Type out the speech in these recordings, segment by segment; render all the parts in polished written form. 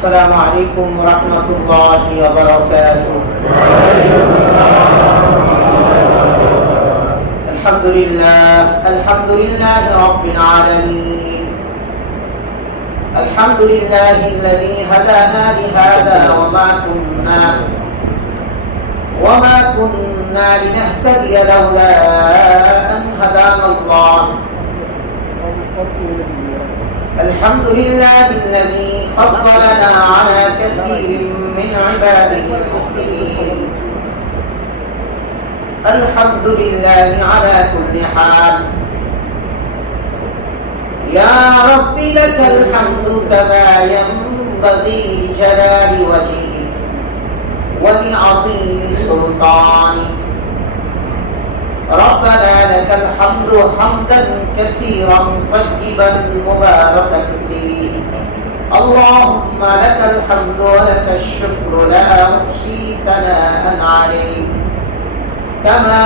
السلام عليكم ورحمة الله وبركاته. الحمد لله رب العالمين. الحمد لله الذي هدانا لهذا وما كنا لنهتدي لولا أن هدانا الله. الحمد لله الذي فضلنا على كثير من عباده المؤمنين. الحمد لله على كل حال. يا رب لك الحمد كما ينبغي لجلال وجهك ولعظيم سلطانك. ربنا لك الحمد حمدا كثيرا طيبا مباركا فيه. اللهم لك الحمد ولك الشكر لا نحصي ثناء عليك كما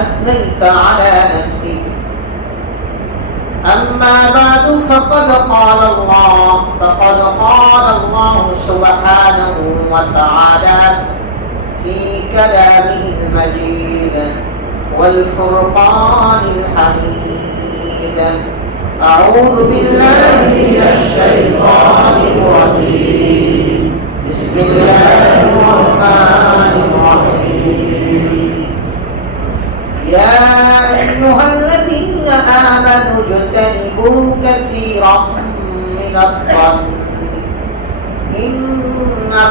أثنيت على نفسك. أما بعد فقد قال الله سبحانه وتعالى في كلامه المجيد والفرقان الحميد. أعوذ بالله من الشيطان الرجيم. بسم الله الرحمن الرحيم. يا أيها الذين آمنوا اجتنبوا كثيرا من الظن إن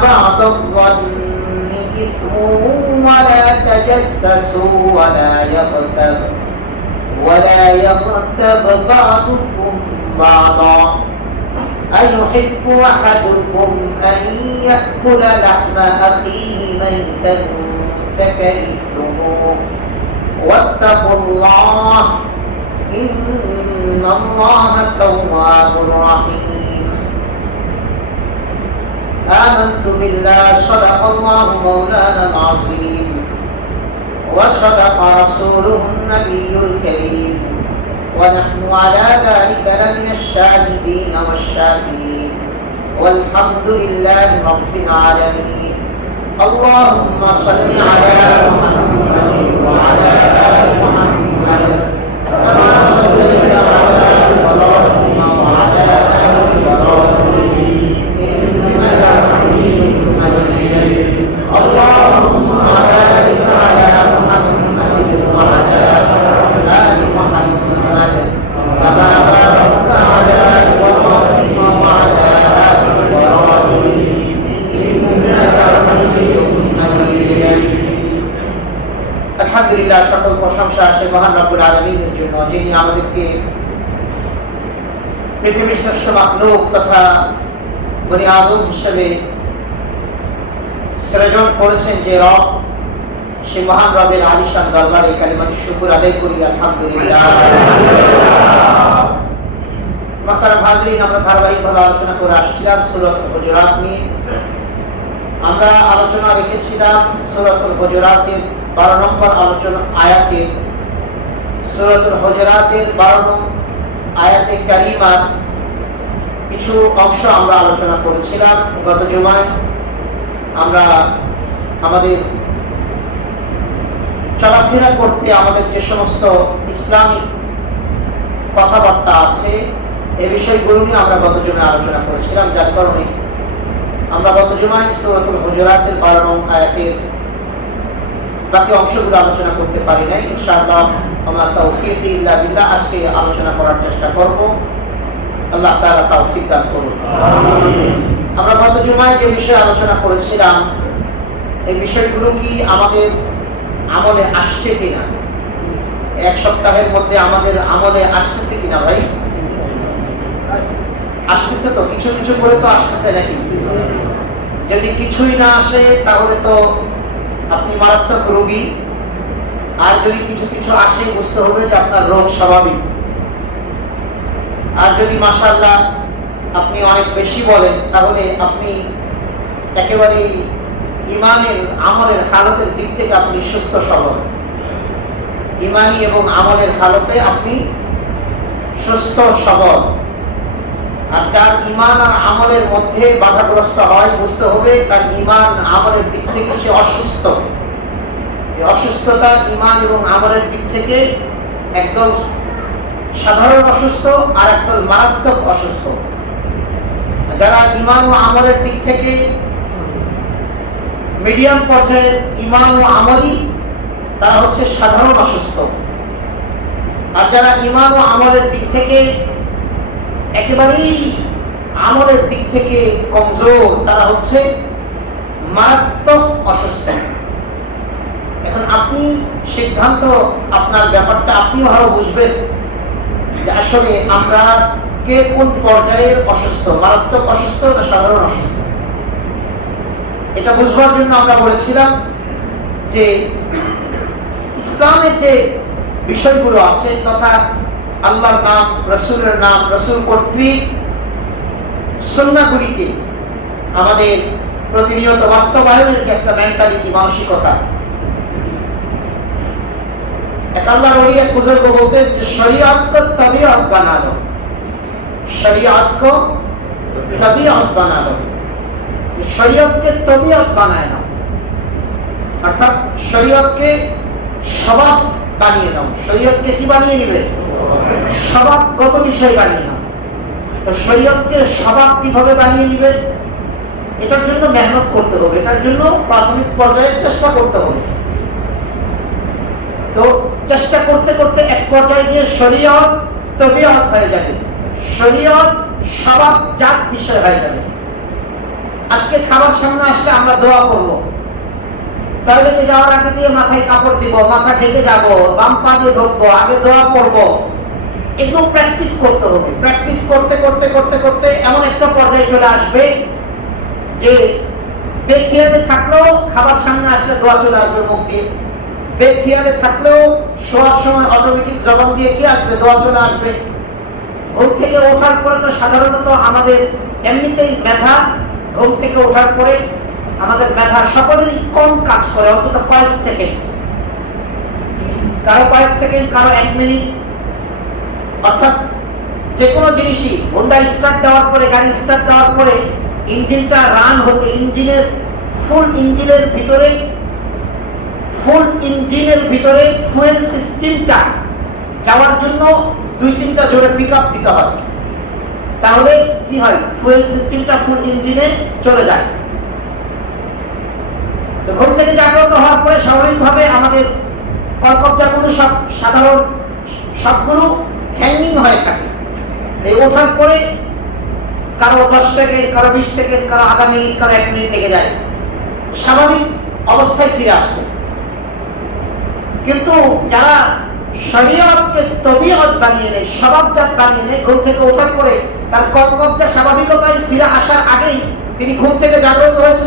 بعض الظن إثم ولا تجسسوا ولا يغتب بعضكم بعضا أيحب أحدكم أن يأكل لحم أخيه ميتا فكرهتموه واتقوا الله إن الله تواب رحيم. آمنت بالله صدق الله مولانا العظيم وصدق رسوله النبي الكريم ونحن على ذلك لمن الشاهدين والشاكرين والحمد لله رب العالمين. اللهم صل على محمد وعلى آل محمد كما صليت على إبراهيم وعلى آل إبراهيم إنك حميد مجيد. اللهم بارك على محمد وعلى آل محمد كما باركت على إبراهيم وعلى آل إبراهيم إنك حميد مجيد. আলহামদুলিল্লাহ, সকল প্রশংসা সে মহান রব্বুল আলামিনের জন্য, যিনি আমাদেরকে পৃথিবীর শ্রেষ্ঠ মাখলুক তথা বনি আদম হিসেবে সৃজন করেছেন। যে রব, সে মহান রবের আলিশান দরবারে কালিমার শুকর আদায় করি আলহামদুলিল্লাহ। মুহতারাম হাজরিন, আমরা ধারাবাহিকভাবে আলোচনা করে আসছিলাম সূরাতুল হুজুরাত নিয়ে। আমরা আলোচনা রেখেছিলাম সূরাতুল হুজুরাতের 12 নম্বর আলোচনা আয়াতে, সূরাতুল হুজুরাতের 12 নম্বর আয়াতে কারিমার কিছু অংশ আমরা আলোচনা করেছিলাম। গত জুমায় আমরা আমাদের চলাফেরা করতে আমাদের যে সমস্ত ইসলামিক কথাবার্তা আছে এই বিষয়গুলো নিয়ে আমরা গত জুমায় আলোচনা করেছিলাম, যার কারণে আমরা গত জুমায় সূরাতুল হুজুরাতের 12 নম্বর আয়াতের বাকি অংশগুলো আলোচনা করতে পারি নাই। ইনশাআল্লাহ আমার তৌফিক ইল্লা বিল্লাহ আজকে আলোচনা করার চেষ্টা করব। আল্লাহ তাআলা তৌফিক দান করুন। আমিন। আমরা গত জুমায় যে বিষয়ে আলোচনা করেছিলাম এই বিষয়গুলো কি আমাদের আমলে আসছে কিনা, এক সপ্তাহের মধ্যে আমাদের আমলে আসতেছে কিনা? ভাই আসতেছে তো, কিছু কিছু করে তো আসতেছে নাকি? যদি কিছুই না আসে তাহলে তো আপনি মারাত্মক রোগী, আর যদি কিছু কিছু আসে বুঝতে হবে যে আপনার রোগ স্বাভাবিক। আর যদি মাশাআল্লাহ আপনি অনেক বেশি বলেন তাহলে আপনি একেবারে ইমানের আমলের হালতের দিক থেকে আপনি সুস্থ সবল। ইমানি এবং আমলের হালতে আপনি সুস্থ সবল। আর যার ঈমান আর আমলের মধ্যে বাধাগ্রস্ত হয়, বুঝতে হবে তার ঈমান আমলের দিক থেকে সে অসুস্থ। এই অসুস্থতা ঈমান এবং আমলের দিক থেকে একদম সাধারণ অসুস্থ আর একদম মারাত্মক অসুস্থ। যারা ঈমান ও আমলের দিক থেকে মিডিয়াম পর্যায়ের ঈমান ও আমলই, তারা হচ্ছে সাধারণ অসুস্থ। আর যারা ঈমান ও আমলের দিক থেকে একেবারেই আমলের দিক থেকে কমজোর, তারা হচ্ছে মারাত্মক অসুস্থ। এখন আপনি সিদ্ধান্ত, আপনার ব্যাপারটা আপনি ভালো বুঝবেন যে আসলে আমরা কে কোন পর্যায়ের অসুস্থ, মারাত্মক অসুস্থ না সাধারণ অসুস্থ। এটা বুঝবার জন্য আমরা বলেছিলাম যে ইসলামের যে বিষয়গুলো আছে তথা আল্লাহর নাম, রসুলের নাম, রসুল কর্তৃক সুন্নাহগুলিকে আমাদের প্রতিনিয়ত বাস্তবায়নের যে একটা মেন্টালিটি, মানসিকতা। এক আল্লাহর ওলি এক বুজুর্গ বলতেন যে শরিয়ত কো তবিয়ত বানা লো, শরিয়ত কো তবিয়ত বানা লো, শরিয়তকে তবিয়ত বানায় নাও, অর্থাৎ শরিয়তকে স্বভাব বানিয়ে নাও। শরিয়তকে কি বানিয়ে নিবে? স্বভাবগত বিষয় বানিয়ে নাও। তো শরিয়তকে স্বভাব কিভাবে বানিয়ে নিবে? এটার জন্য মেহনত করতে হবে, এটার জন্য প্রাথমিক পর্যায়ে চেষ্টা করতে হবে। তো চেষ্টা করতে করতে এক পর্যায়ে গিয়ে শরিয়ত তবিয়ত হয়ে যাবে, শরিয়ত স্বভাবজাত বিষয় হয়ে যাবে। আজকে খাবার সামনে আসলে আমরা দোয়া করব, টয়লেটে যাওয়ার আগে দিয়ে মাথায় কাপড় দিব, মাথা ঢেকে যাব, বাম পা দিয়ে ঢুকবো, আগে দোয়া করব। এগুলো প্র্যাকটিস করতে হবে। প্র্যাকটিস করতে করতে করতে করতে এমন একটা পর্যায়ে চলে আসবে যে বেখিয়ালে থাকলেও খাবার সামনে আসলে দোয়া চলে আসবে মুখ দিয়ে, বেখিয়ালে থাকলেও শোয়ার সময় অটোমেটিক জবান দিয়ে কি আসবে? দোয়া চলে আসবে। ঘুম থেকে ওঠার পরে তো সাধারণত আমাদের এমনিতেই মেধা, ঘুম থেকে ওঠার পরে আমাদের মেধা সকলেরই কম কাজ করে, অন্তত কয়েক সেকেন্ড, কারো কয়েক সেকেন্ড, কারো 1 মিনিট। অর্থাৎ যে কোনো জিনিসই হোন্ডা স্টার্ট দেওয়ার পরে, গাড়ি স্টার্ট দেওয়ার পরে ইঞ্জিনটা রান হতে, ফুল ইঞ্জিনের ভিতরে ফুয়েল সিস্টেমটা যাওয়ার জন্য 2-3টা জোরে পিক আপ দিতে হয়। তাহলে কি হয়? ফুয়েল সিস্টেমটা ফুল ইঞ্জিনে চলে যায়। তো ঘুম থেকে জাগ্রত হওয়ার পরে স্বাভাবিকভাবে আমাদের কলকব্জাগুলো সব সাধারণ সবগুলো হ্যাঙ্গিং হয়ে থাকে। এই ওঠার পরে কারো 10 সেকেন্ড, কারো 20 সেকেন্ড, কারো আধা মিনিট, কারো 1 মিনিট লেগে যায় স্বাভাবিক অবস্থায় ফিরে আসতে। কিন্তু যারা শরীয়তকে তবিয়ত বানিয়ে নেয়, স্বভাবজাত বানিয়ে নেয়, ঘুম থেকে ওঠার পরে তার কলকব্জা স্বাভাবিকতায় ফিরে আসার আগেই তিনি ঘুম থেকে জাগ্রত হয়েছে,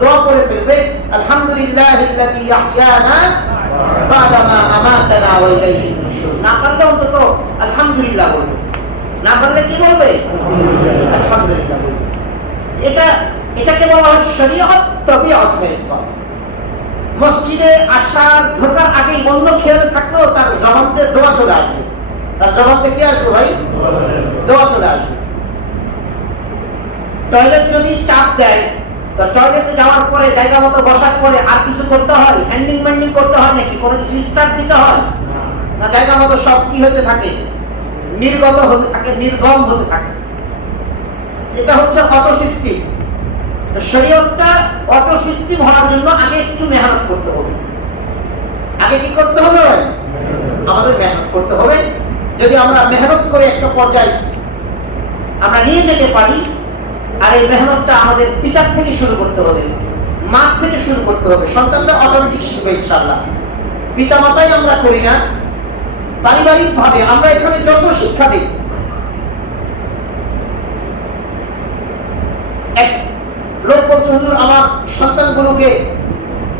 দোয়া করে ফেলবে, আলহামদুলিল্লাহিল্লাযী ইয়াহইয়ানা বা'দা মা আমাতানা ওয়া ইলাইহিন নুশুর। না পারলে অন্তত আলহামদুলিল্লাহ বলবে, না পারলে কি বলবে? আলহামদুলিল্লাহ বলবে। এটাকে বলা হয় শরীয়ত তবিয়ত হয়ে যাওয়া। মসজিদে আসার ঢোকার আগেই অন্য খেয়ালে থাকলেও তার জবান দিয়ে দোয়া চলে আসবে, তার জবান থেকে কি আসবে ভাই? দোয়া চলে আসবে। টয়লেট যদি চাপ দেয়, তো টয়লেটে যাওয়ার পরে জায়গা মতো বসার পরে আর কিছু করতে হয়? হ্যান্ডিং ম্যান্ডিং করতে হয় নাকি? কোনো কিছু স্টার্ট দিতে হয় না? জায়গা মতো সব কি হতে থাকে? নির্গত হতে থাকে, নির্গম হতে থাকে। এটা হচ্ছে অটো সিস্টেম। তো শরীয়তটা অটো সিস্টেম হওয়ার জন্য আগে একটু মেহনত করতে হবে। আগে কি করতে হবে? আমাদের মেহনত করতে হবে। যদি আমরা মেহনত করে একটা পর্যায়ে আমরা নিয়ে যেতে পারি, আর এই মেহনতটা আমাদের পিতার থেকে শুরু করতে হবে, মা থেকে শুরু করতে হবে। সন্তানরা অটোমেটিক শিখবে ইনশাআল্লাহ। পিতা মাতাই আমরা করি না, পারিবারিক ভাবে আমরা এখানে যত শিক্ষা দিই, এক লোক বলছে হুজুর আমার সন্তানগুলোকে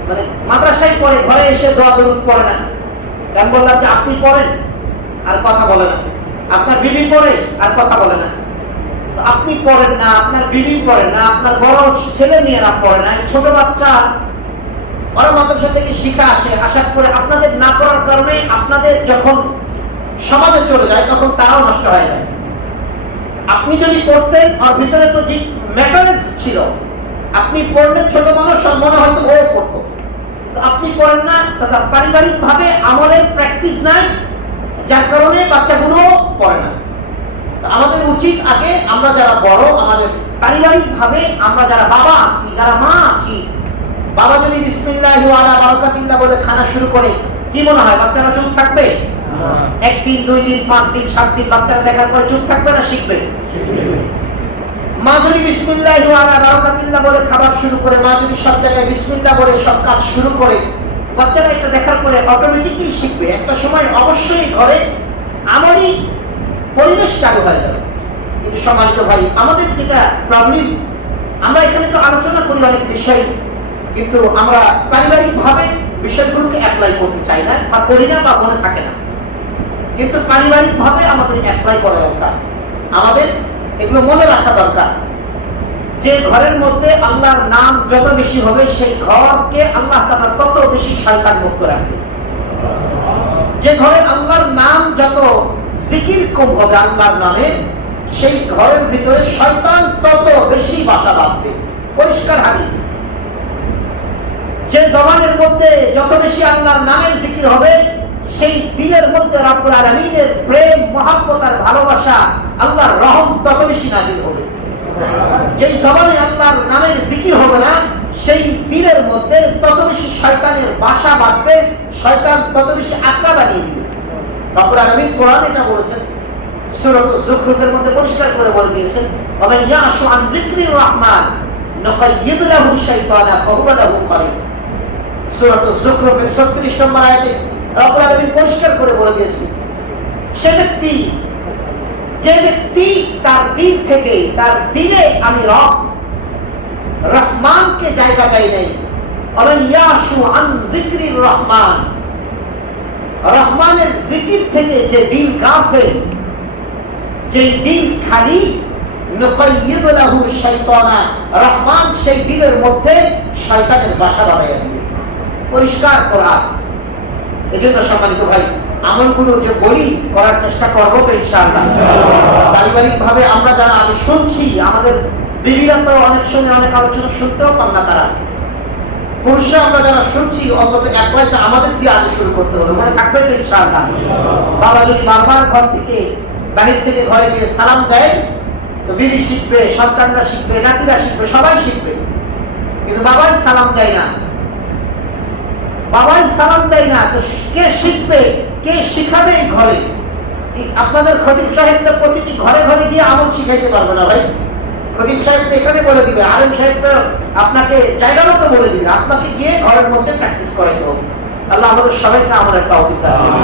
মানে মাদ্রাসায় পড়ে, ঘরে এসে দোয়া দরুদ পড়ে না। আমি বললাম যে আপনি পড়েন আর কথা বলে না, আপনার বিবি পড়ে আর কথা বলে না। আপনি পড়েন না, আপনার বিবি পড়েন না, আপনার বড় ছেলে মেয়েরা পড়ে না, ছোট বাচ্চা ওরা মাদ্রাসা থেকে শিখা আসে, আসার পরে আপনাদের না পড়ার কারণে আপনাদের যখন সমাজে চলে যায় তখন তারাও নষ্ট হয়ে যায়। আপনি যদি পড়তেন, ওর ভিতরে তো যে ম্যাটারিক্স ছিল, আপনি পড়লে ছোট মানুষ মনে হয়তো ও পড়তো, তো আপনি পড়েন না, তথা পারিবারিক ভাবে আমলের প্র্যাকটিস নাই, যার কারণে বাচ্চাগুলো পড়ে না। আমাদের উচিত আগে আমরা যারা বড়, আমাদের পারিবারিক ভাবে আমরা যারা বাবা আছি, যারা মা আছি, বাবা যদি বিসমিল্লাহি ওয়া আলা বারাকাতিল্লাহ বলে খানা শুরু করে, কি মনে হয় বাচ্চারা চুপ থাকবে? একদিন, 2 দিন, 5 দিন, 7 দিন বাচ্চারা দেখার পরে চুপ থাকবে না শিখবে? মা যদি বিসমিল্লাহি ওয়া আলা বারাকাতিল্লাহ বলে খাবার শুরু করে, মা যদি সব জায়গায় বিসমিল্লাহ বলে সব কাজ শুরু করে, বাচ্চারা এটা দেখার পরে অটোমেটিকলি শিখবে। একটা সময় অবশ্যই ঘরে আমলি পরিবেশ চালু হয়ে যাবে। কিন্তু সম্মানিত ভাই, আমাদের যেটা প্রবলেম, আমরা এখানে তো আলোচনা করি অনেক বিষয়, কিন্তু আমরা পারিবারিক ভাবে বিষয়গুলোকে অ্যাপ্লাই করতে চাই না, বা করি না, বা মনে থাকে না। কিন্তু পারিবারিক ভাবে আমাদের অ্যাপ্লাই করা দরকার, আমাদের এগুলো মনে রাখা দরকার। যে ঘরের মধ্যে আল্লাহর নাম যত বেশি হবে, সেই ঘরকে আল্লাহ তাআলা তত বেশি শয়তান মুক্ত রাখবে। যে ঘরে আল্লাহর নাম যত জিকির কম হবে আল্লাহর নামে, সেই ঘরের ভিতরে শয়তান তত বেশি বাসা বাঁধবে। পরিষ্কার হাদিস। যে জবানের মধ্যে যত বেশি আল্লাহর নামের জিকির হবে, সেই দিলের মধ্যে রব্বুল আলামিনের প্রেম, মহব্বত আর ভালোবাসা, আল্লাহর রহম তত বেশি নাযিল হবে। যেই জবানে আল্লাহর নামের জিকির হবে না, সেই দিলের মধ্যে তত বেশি শয়তানের বাসা বাঁধবে, শয়তান তত বেশি আঁকড়া বানিয়ে দিবে। রব্বুল আলামিন কোরআন এটা বলেছেন, সূরা যুখরুফের মধ্যে পরিষ্কার করে বলে দিয়েছেন, ওয়া মান ইয়াশু আন যিকরির রহমান নুকাইয়িদ লাহু শাইতানা ফাহুয়া লাহু কারিন। সূরা যুখরুফের 36 নম্বর আয়াতে রব্বুল আলামিন পরিষ্কার করে বলে দিয়েছেন, সে ব্যক্তি, যে ব্যক্তি তার দিল থেকে, তার দিলে আমি রহমানকে জায়গা দেয় নাই, ওয়া মান ইয়াশু আন যিকরির রহমান, রহমানের জিকির থেকে যে দিল গাফেল, যে দিল খালি, নুকাইয়িদ লাহু শাইতানা, রহমান সেই দিলের মধ্যে শয়তানের বাসা বানাইয়া দিবে। পরিষ্কার কোরআন। এজন্য সম্মানিত ভাই, আমলগুলো যে বলি করার চেষ্টা করবো তো ইনশাআল্লাহ। পারিবারিক ভাবে আমরা যারা আমি শুনছি, আমাদের বিবিরা তো অনেক সময় অনেক আলোচনা শুনতেও পান না, তারা পুরুষরা আমরা যারা শুনছি, অন্তত অ্যাপ্লাইটা আমাদের দিয়ে আগে শুরু করতে হবে, মনে থাকবে তো ইনশাআল্লাহ। বাবা যদি বারবার ঘর থেকে, বাহির থেকে ঘরে গিয়ে সালাম দেয়, তো বিবি শিখবে, সন্তানরা শিখবে, নাতিরা শিখবে, সবাই শিখবে। কিন্তু বাবাই সালাম দেয় না, বাবাই সালাম দেয় না, তো কে শিখবে, কে শিখাবে এই ঘরে? আপনাদের খতিব সাহেব তো প্রতিটি ঘরে ঘরে গিয়ে আমল শিখাইতে পারবে না ভাই। খতিব সাহেব তো এখানে বলে দিবে, আলেম সাহেব তো আপনাকে জায়গা মতো বলে দিবে, আপনাকে গিয়ে ঘরের মধ্যে প্র্যাকটিস করাইতে হবে। আল্লাহ আমাদের সবাইকে আমাদের তৌফিক দান করুন।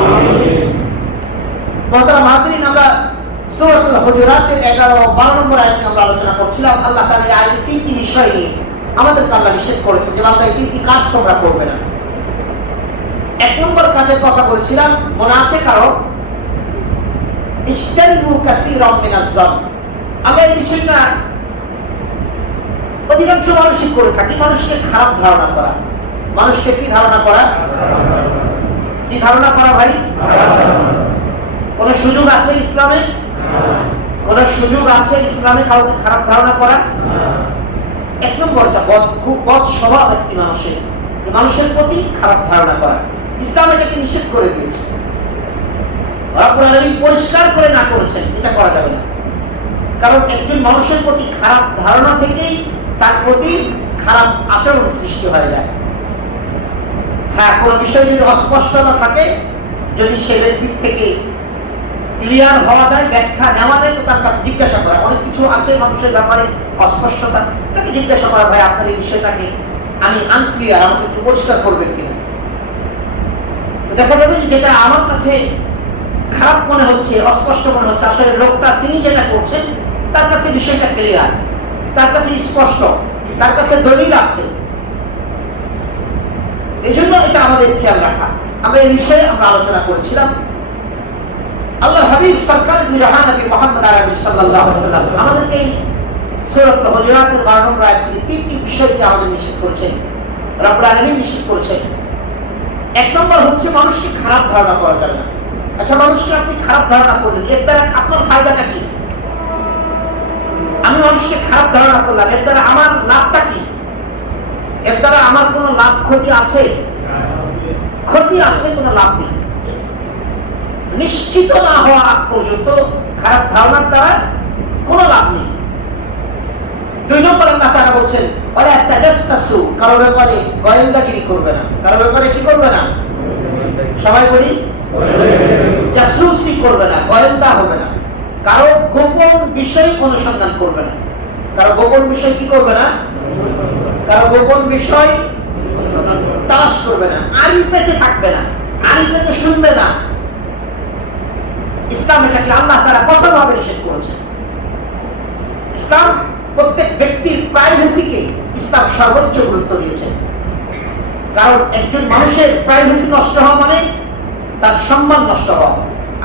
মুহতারাম হাজিরিন, আমরা সূরাতুল হুজুরাতের 11 ও 12 নম্বর আয়াতে আমরা আলোচনা করছিলাম। আল্লাহ তাআলা এই আয়াতে 3টি বিষয় নিয়ে আমাদেরকে আল্লাহ নিষেধ করেছে যে বান্দা এই 3টি কাজ তোমরা করবে না। 1 নম্বর কাজের কথা বলছিলাম, মনে আছে কারো? ইজতানিবু কাসীরাম মিনাজ যান। আমরা এই বিষয়টা অধিকাংশ মানুষই করে থাকি, মানুষকে খারাপ ধারণা করা। মানুষকে কি ধারণা করা? কি ধারণা করা ভাই? কোন সুযোগ আছে ইসলামে? কোন সুযোগ আছে ইসলামে কাউকে খারাপ ধারণা করা? 1 নম্বরটা খুব বদ স্বভাব একটি মানুষের প্রতি খারাপ ধারণা করা। ইসলাম এটাকে নিষেধ করে দিয়েছে। রব্বুল আলামিন পরিষ্কার করে না করেছেন এটা করা যাবে না। কারণ একজন মানুষের প্রতি খারাপ ধারণা থেকেই তার প্রতি খারাপ আচরণ সৃষ্টি হয়ে যায়। হ্যাঁ, কোনো বিষয় যদি অস্পষ্টতা থাকে, যদি সে ব্যক্তির থেকে ক্লিয়ার হওয়া যায়, ব্যাখ্যা নেওয়া যায়, তো তার কাছে জিজ্ঞাসা করা। অনেক কিছু আছে মানুষের ব্যাপারে অস্পষ্টতা, তাকে জিজ্ঞাসা করা, ভাই আপনার এই বিষয়টাকে আমি আনক্লিয়ার, আমাকে একটু পরিষ্কার করবেন কিনা। দেখা যাবে যেটা আমার কাছে খারাপ মনে হচ্ছে, অস্পষ্ট মনে হচ্ছে, আসলে লোকটা তিনি যেটা করছেন তার কাছে বিষয়টা ক্লিয়ার, তার কাছে স্পষ্ট, তার কাছে দলিল আছে। এই জন্য এটা আমাদের খেয়াল রাখা। আমরা এই বিষয়ে আমরা আলোচনা করেছিলাম। আল্লাহর হাবিব সরকার দুজাহান নবী মুহাম্মদ আরবি সাল্লাল্লাহু আলাইহি ওয়াসাল্লাম আমাদেরকে এই সূরাতুল হুজুরাতের 12 নম্বর আয়াতে 3টি বিষয়কে আমাদের নিষেধ করেছেন, রব্বুল আলামিন নিষেধ করেছেন। 1 নম্বর হচ্ছে মানুষকে খারাপ ধারণা করা যাবে না। আচ্ছা, মানুষকে আপনি খারাপ ধারণা করলেন, এর দ্বারা আপনার ফায়দাটা কি? আমি মানুষকে খারাপ ধারণা করলাম, এর দ্বারা আমার লাভটা কি? এর দ্বারা আমার কোনো লাভ ক্ষতি আছে? ক্ষতি আছে, কোনো লাভ নেই। নিশ্চিত না হওয়া পর্যন্ত খারাপ ধারণার দ্বারা কোনো লাভ নেই। 2 নম্বর আল্লাহ তাআলা বলছেন ওয়ালা তাজাসসু, কারো ব্যাপারে গোয়েন্দাগিরি করবে না। কারো ব্যাপারে কি করবে না? সবাই বলি জাসুসি করবে না, গোয়েন্দা হবে না। কারো গোপন বিষয় অনুসন্ধান করবে না। কারো গোপন বিষয় কি করবে না? কারো গোপন বিষয় তালাশ করবে না। আড়ি পেতে থাকবে না, আড়ি পেতে শুনবে না। ইসলাম এটাকে আল্লাহ তাআলা কঠোরভাবে নিষেধ করেছেন। ইসলাম প্রত্যেক ব্যক্তির প্রাইভেসিকে ইসলাম সর্বোচ্চ গুরুত্ব দিয়েছেন। কারণ একজন মানুষের প্রাইভেসি নষ্ট হওয়া মানে তার সম্মান নষ্ট হওয়া।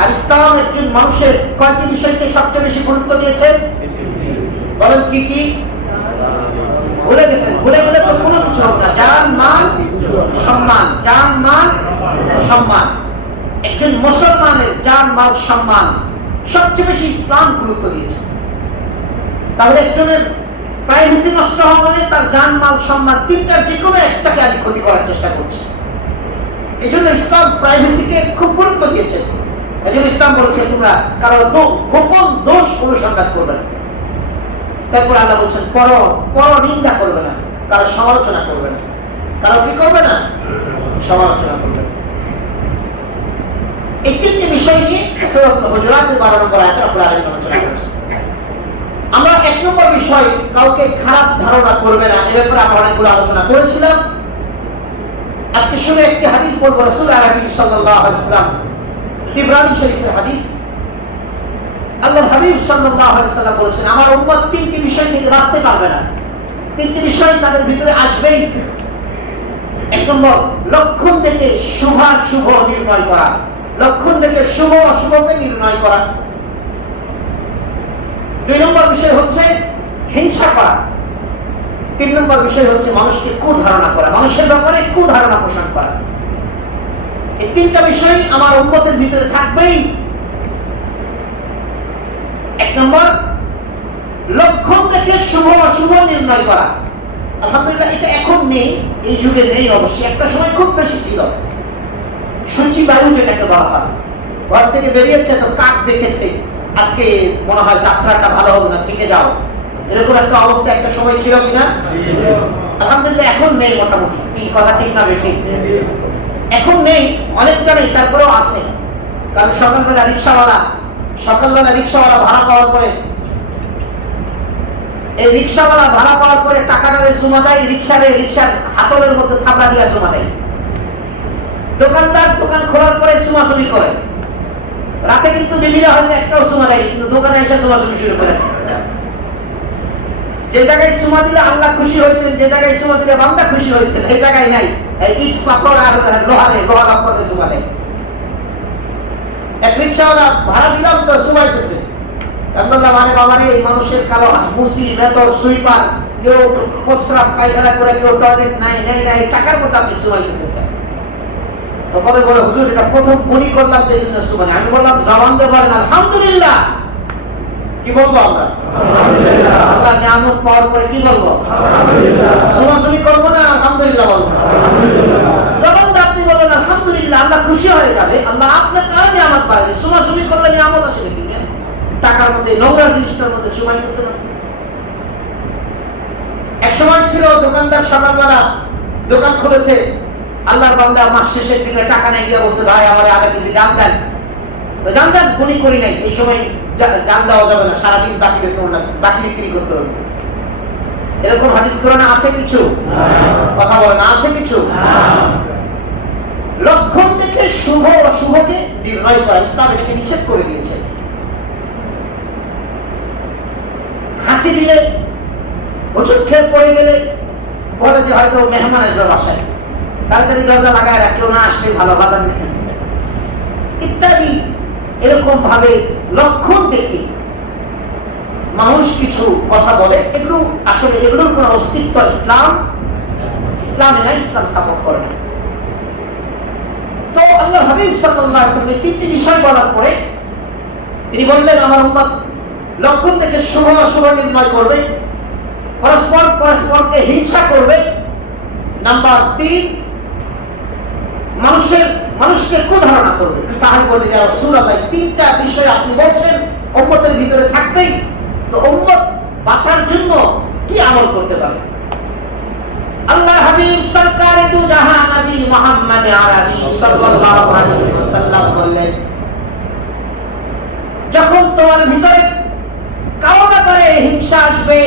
আর ইসলাম একজন মানুষের কয়টি বিষয়কে সবচেয়ে বেশি গুরুত্ব দিয়েছেন? বলেন কি কি? ভুলে গেছেন? ভুলে গেলে তো কোনো কিছু হবে না। জান, মাল, সম্মান। জান, মাল, সম্মান। একজন মুসলমানের জান, মাল, সম্মান সবচেয়ে বেশি ইসলাম গুরুত্ব দিয়েছে। তাহলে একজনের প্রাইভেসি নষ্ট হওয়া মানে তার জান, মাল, সম্মান তিনটার যে কোনো একটাকে আমি ক্ষতি করার চেষ্টা করছি। এই জন্য ইসলাম প্রাইভেসিকে খুব গুরুত্ব দিয়েছে। এই জন্য ইসলাম বলছে তোমরা কারো গোপন দোষ অনুসন্ধান করবে না। তারপর আল্লাহ বলছেন পর নিন্দা করবে না, কারো সমালোচনা করবে না। কারো কি করবে না? সমালোচনা করবে না। এই তিনটি বিষয় নিয়ে সূরাতুল হুজুরাতের 12 নম্বর আয়াতে রব্বুল আলামিন আলোচনা করেছেন। আমরা 1 নম্বর বিষয় কাউকে খারাপ ধারণা করবে না, এ ব্যাপারে আমরা অনেকগুলো আলোচনা করেছিলাম। আজকে শুনে একটি হাদিস বলবো। রাসূল আরবি সাল্লাল্লাহু আলাইহি ওয়াসাল্লাম, তিবরানী শরীফের হাদিস। আল্লাহর হাবিব সাল্লাল্লাহু আলাইহি ওয়াসাল্লাম বলেছেন আমার উম্মত তিনটি বিষয় থেকে বাঁচতে পারবে না। তিনটি বিষয় তাদের ভিতরে আসবেই। 1 নম্বর, লক্ষণ দেখে শুভ নির্ণয় করা। লক্ষণ দেখে শুভ অশুভকে নির্ণয় করা। 2 নম্বর বিষয় হচ্ছে হিংসা করা। 3 নম্বর বিষয় হচ্ছে মানুষকে কুধারণা করা, মানুষের ব্যাপারে কুধারণা পোষণ করা। এই তিনটা বিষয় আমার উম্মতের ভিতরে থাকবেই। 1 নম্বর, লক্ষণ দেখে শুভ অশুভ নির্ণয় করা। আলহামদুলিল্লাহ এটা এখন নেই, এই যুগে নেই অবশ্যই। একটা সময় খুব বেশি ছিল। সূচি বায়ু যেটাকে বলা হয়, ঘর থেকে বেরিয়েছে তো কাক দেখেছে, আজকে মনে হয় যাত্রাটা ভালো হবে না, থেকে যাও, এরকম একটা অবস্থা একটা সময় ছিল কিনা? আলহামদুলিল্লাহ এখন নেই মোটামুটি। কি কথা ঠিক না বেঠিক? এখন নেই, অনেকটা নেই, তারপরেও আছে। কারণ সকালবেলা রিক্সাওয়ালা ভাড়া পাওয়ার পরে, এই রিক্সাওয়ালা ভাড়া পাওয়ার পরে টাকাটারে চুমা দেয়, রিক্সার হাতলের মধ্যে থাপড়া দিয়া চুমা দেয়। দোকানদার দোকান খোলার পরে চুমাচুমি করে। রাতে কিন্তু বিবিরা হয়তো একটাও চুমা দেয়, কিন্তু দোকানে এসে চুমাচুমি শুরু করে। যে জায়গায় চুমা দিলে আল্লাহ খুশি হইতেন, যে জায়গায় চুমা দিলে বান্দা খুশি হইতেন, এই জায়গায় নাই। ইট পাথর আর লোহা করে চুমা দেয়। এক রিক্সাওয়ালা ভাড়া দিলাম তো চুমাইতেছে। আমি বললাম আরে বাবা রে, মানুষের কালো মুসি বেতর সুইপার, কেউ প্রস্রাব পায়খানা করে, কেউ টয়লেট নাই, টাকার মতো আপনি চুমাইতেছেন। তখন বলে হুজুর এটা প্রথম বনি করলাম তো এই জন্য চুমাই। আমি বললাম জবান দিয়ে বলেন আলহামদুলিল্লাহ। কি বলবো আমরা? আল্লাহ নিয়ামত পাওয়ার পরে কি বলবো? চুমাচুমি করবো না, আলহামদুলিল্লাহ বলবো। যখন আপনি বলবেন আলহামদুলিল্লাহ, আল্লাহ খুশি হয়ে যাবে। আল্লাহ আপনাকে আর নিয়ামত বাড়াবে। চুমাচুমি করলে নিয়ামত আসে নাকি? টাকার মধ্যে, নোংরা জিনিসটার মধ্যে চুমাইতেছে না। এক সময় ছিল দোকানদার সকালবেলা দোকান খুলেছে, আল্লাহর বান্দা মাস শেষের দিনে টাকা নাই গিয়ে বলতে ভাই আমার আধা কেজি ডাল দেন। গুণি করি নাই, এই সময় ডাল দেওয়া যাবে না, সারাদিন বাকি বিক্রি করতে হবে। এরকম হাদিস কোরআনে আছে কিছু? কথা বলে না, আছে কিছু? লক্ষণ দেখে শুভ অশুভকে নির্ণয় করা, ইসলাম এটাকে নিষেধ করে দিয়েছে। হাঁচি দিলে, ওষুধ খেয়ে পড়ে গেলে বলে যে হয়তো মেহমান আসবে বাসায়, তাড়াতাড়ি দরজা লাগায় রাখলেও না আসলে ভালো বাজার ইত্যাদি। এরকম ভাবে লক্ষণ দেখে মানুষ কিছু কথা বলে, এগুলো আসলে এগুলোর কোন অস্তিত্ব ইসলামে নাই, ইসলাম সাপোর্ট করে না। তো আল্লাহ হাবিব সাল্লাল্লাহু আলাইহি ওয়াসাল্লাম তিনটি বিষয় বলার পরে তিনি বললেন আমার উম্মত লক্ষণ থেকে শুভ অশুভ নির্ণয় করবে, পরস্পর পরস্পরকে হিংসা করবে। নাম্বার 3, মানুষকে কুধারণা করবে। সাহাবী বললেন, ইয়া রাসূলুল্লাহ, 3টা বিষয় আপনি বলছেন উম্মতের ভিতরে থাকবেই, তো উম্মত বাঁচার জন্য কি আমল করতে পারে? আল্লাহ হাবিব সরকারে দু জাহান নবী মুহাম্মদ আরবি সাল্লাল্লাহু আলাইহি ওয়াসাল্লাম বললেন, যখন তোমার ভিতরে কারো ব্যাপারে হিংসা আসবে,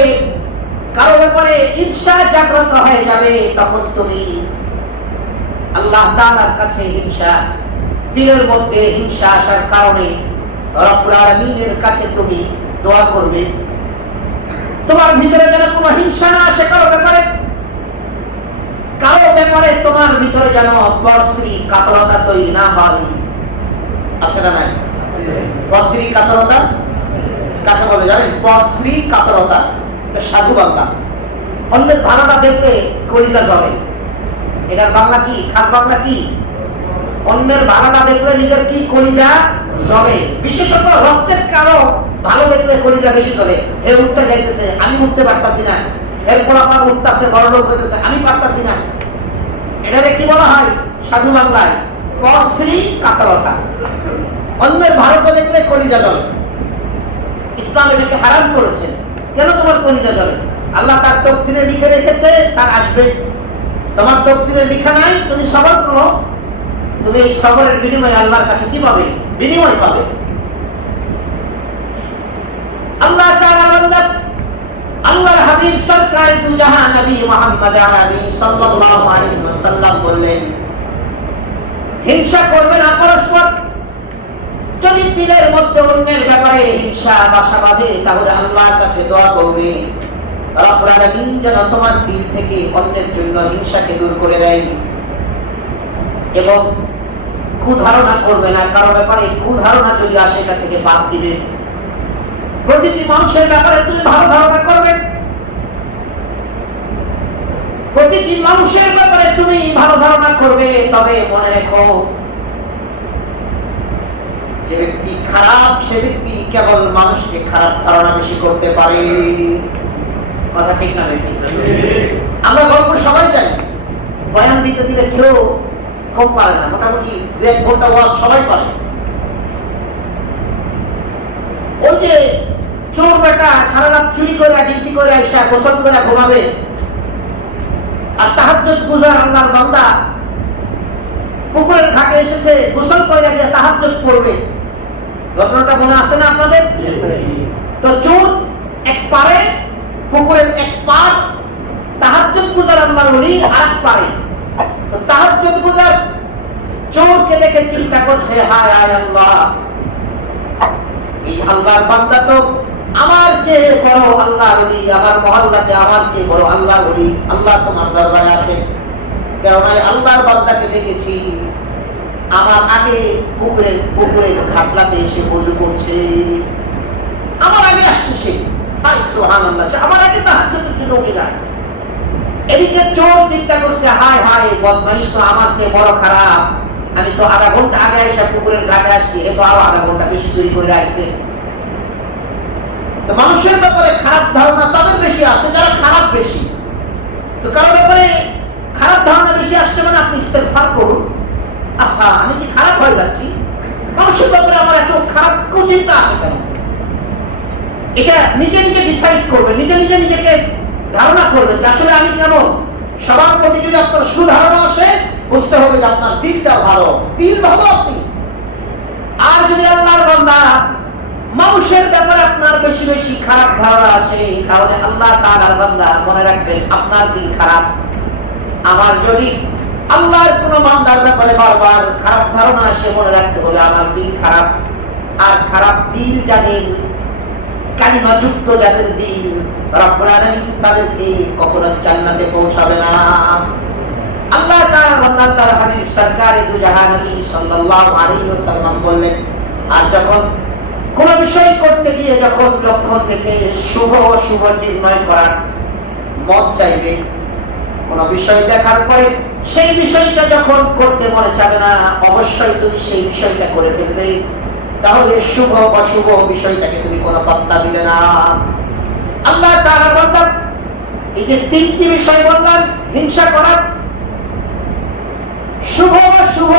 কারো ব্যাপারে ঈর্ষা জাগ্রত হয়ে যাবে, তখন তুমি আল্লাহ তাআলার কাছে দিলের মধ্যে হিংসা আসার কারণে রব্বুল আলামিনের কাছে তুমি দোয়া করবে, তোমার ভিতরে যেন কোনো হিংসা না আসে কারো ব্যাপারে তোমার ভিতরে যেন পরশ্রী কাতরতা তৈরি না হয়। আছে না নাই? পরশ্রী কাতরতা কাকে বলে জানেন? পরশ্রী কাতরতা সাধু বাংলা। অন্যের ভালোটা দেখলে কলিজা জ্বলে, এটার বাংলা কি? খাস বাংলা কি? অন্যের ভালোটা দেখলে নিজের কি কলিজা জ্বলে। বিশেষত রক্তের কারো ভালো দেখলে কলিজা বেশি জ্বলে। এ উঠতে যাইতেছে, আমি উঠতে পারতাছি না, এরপর আমার উঠতেছে, বড় লোক হইতেছে, আমি পারতাছি না। এটারে কি বলা হয় সাধু বাংলায়? পরশ্রী কাতরতা। অন্যের ভালোটা দেখলে কলিজা জ্বলে। ইসলাম এটাকে হারাম করেছে। কেন তোমার কলিজা জ্বলে? আল্লাহ তার তকদিরে লিখে রেখেছে, তার আসবে। তোমার তকদিরে লেখা নাই, তুমি সবর করো, তুমি এই সবরের বিনিময়ে আল্লাহর কাছে কি পাবে? বিনিময় পাবে। আল্লাহ তাআলা বান্দা আল্লাহর হাবিব সরকার দু জাহান নবী মুহাম্মদ আরবি সাল্লাল্লাহু আলাইহি ওয়াসাল্লাম বললেন, হিংসা করবে না পরস্পর। যদি দিলের মধ্যে অন্যের ব্যাপারে হিংসা বাসা বাঁধে, তাহলে আল্লাহর কাছে দোয়া করবে, রব্বুল আলামিন যেন তোমার দিল থেকে অন্যের জন্য হিংসাকে দূর করে দেয়। এবং কুধারণা করবে না কারো ব্যাপারে। কুধারণা যদি আসে, এটা থেকে বাদ দিবে। প্রতিটি মানুষের ব্যাপারে তুমি ভালো ধারণা করবে। প্রতিটি মানুষের ব্যাপারে তুমি ভালো ধারণা করবে। তবে মনে রেখো, যে ব্যক্তি খারাপ, সে ব্যক্তি কেবল মানুষকে খারাপ ধারণা বেশি করতে পারে। কথা ঠিক না? ঠিক। আমরা গল্প সবাই জানি, বয়ান দিতে দিলে কেউ কম পারে না। মোটামুটি 1 ঘন্টা ওয়াজ সবাই পারে। ওই যে চোর বেটা সারা রাত চুরি করে ডিউটি করে আইসা গোসল করে ঘুমাবে, আর তাহাজ্জুদ গুজার আল্লাহর বান্দা পুকুরের ঘাটে এসেছে, গোসল করে গিয়ে তাহাজ্জুদ পড়বে। ঘটনাটা মনে আছে না আপনাদের? তো চোর এক পারে, পুকুরের এক পার, তাহাজ্জুদ গুজার আল্লাহর ওলি আরেক পারে। তো তাহাজ্জুদ গুজার চোরকে দেখে চিন্তা করছে, হায় হায় আল্লাহ, এই আল্লাহর বান্দা তো আমার চেয়ে বড় আল্লাহর ওলি, আমার মহল্লাতে আমার চেয়ে বড় আল্লাহর ওলি। আল্লাহ তোমার দরবারে আছে, কেননা আল্লাহর বান্দাকে দেখেছি আমার আগে পুকুরের ঘাটলাতে এসে ওযু করছে, আমার আগে আসছে সে। হায় সুবহানাল্লাহ, আমার আগে তাহাজ্জুদের জন্য উঠে যায়। এদিকে চোর চিন্তা করছে, হায় হায়, বদমাইশ তো আমার চেয়ে বড় খারাপ। আমি তো আধা ঘন্টা আগে এসে পুকুরের ঘাটে আসছি, এ তো আরো আধা ঘন্টা বেশি চুরি করে আসছে। তো মানুষের ব্যাপারে খারাপ ধারণা তাদের বেশি আছে যারা খারাপ বেশি। তো কারো ব্যাপারে খারাপ ধারণা বেশি আসছে মানে আপনি ইস্তেগফার করুন, আহা আমি কি খারাপ হয়ে যাচ্ছি, মানুষের ব্যাপারে আমার এত খারাপ কুচিন্তা আসে কেন? এটা নিজে নিজে ডিসাইড করবে, নিজে নিজে নিজেকে ধারণা করবে যে আসলে আমি কেমন। সবার প্রতি যদি আপনার সুধারণা আসে, বুঝতে হবে যে আপনার দিলটা ভালো, দিল ভালো আপনি। আর যদি আল্লাহর বান্দা মানুষের ব্যাপারে আপনার বেশি বেশি খারাপ ধারণা আসে, তাহলে আল্লাহ তাআলার বান্দা মনে রাখবেন আপনার দিল খারাপ। আমার যদি আল্লাহর কোন বান্দার ব্যাপারে বারবার খারাপ ধারণা আসে, মনে রাখতে হবে আমার দিল খারাপ। আর খারাপ দিল যাদের, কালিমাযুক্ত যাদের দিল, রব্বুল আলামিন তাদেরকে কখনো জান্নাতে পৌঁছাবে না। আল্লাহ তাআলা বান্দা তার হাবিব সরকারে দু জাহান নবী সাল্লাল্লাহু আলাইহি ওয়াসাল্লাম বললেন, আর যখন কোন বিষয় করতে গিয়ে যখন লক্ষণ থেকে শুভ অশুভ নির্ণয় করার মত চাইবে, কোন বিষয় দেখার পরে সেই বিষয়টা যখন করতে মনে চাবে না, অবশ্যই তুমি সেই বিষয়টা করে ফেলবে। তাহলে শুভ অশুভ বিষয়টাকে তুমি কোনো পাত্তা দিলে না। আল্লাহ তাআলা বললেন এই যে তিনটি বিষয় বললেন, হিংসা করা, শুভ অশুভ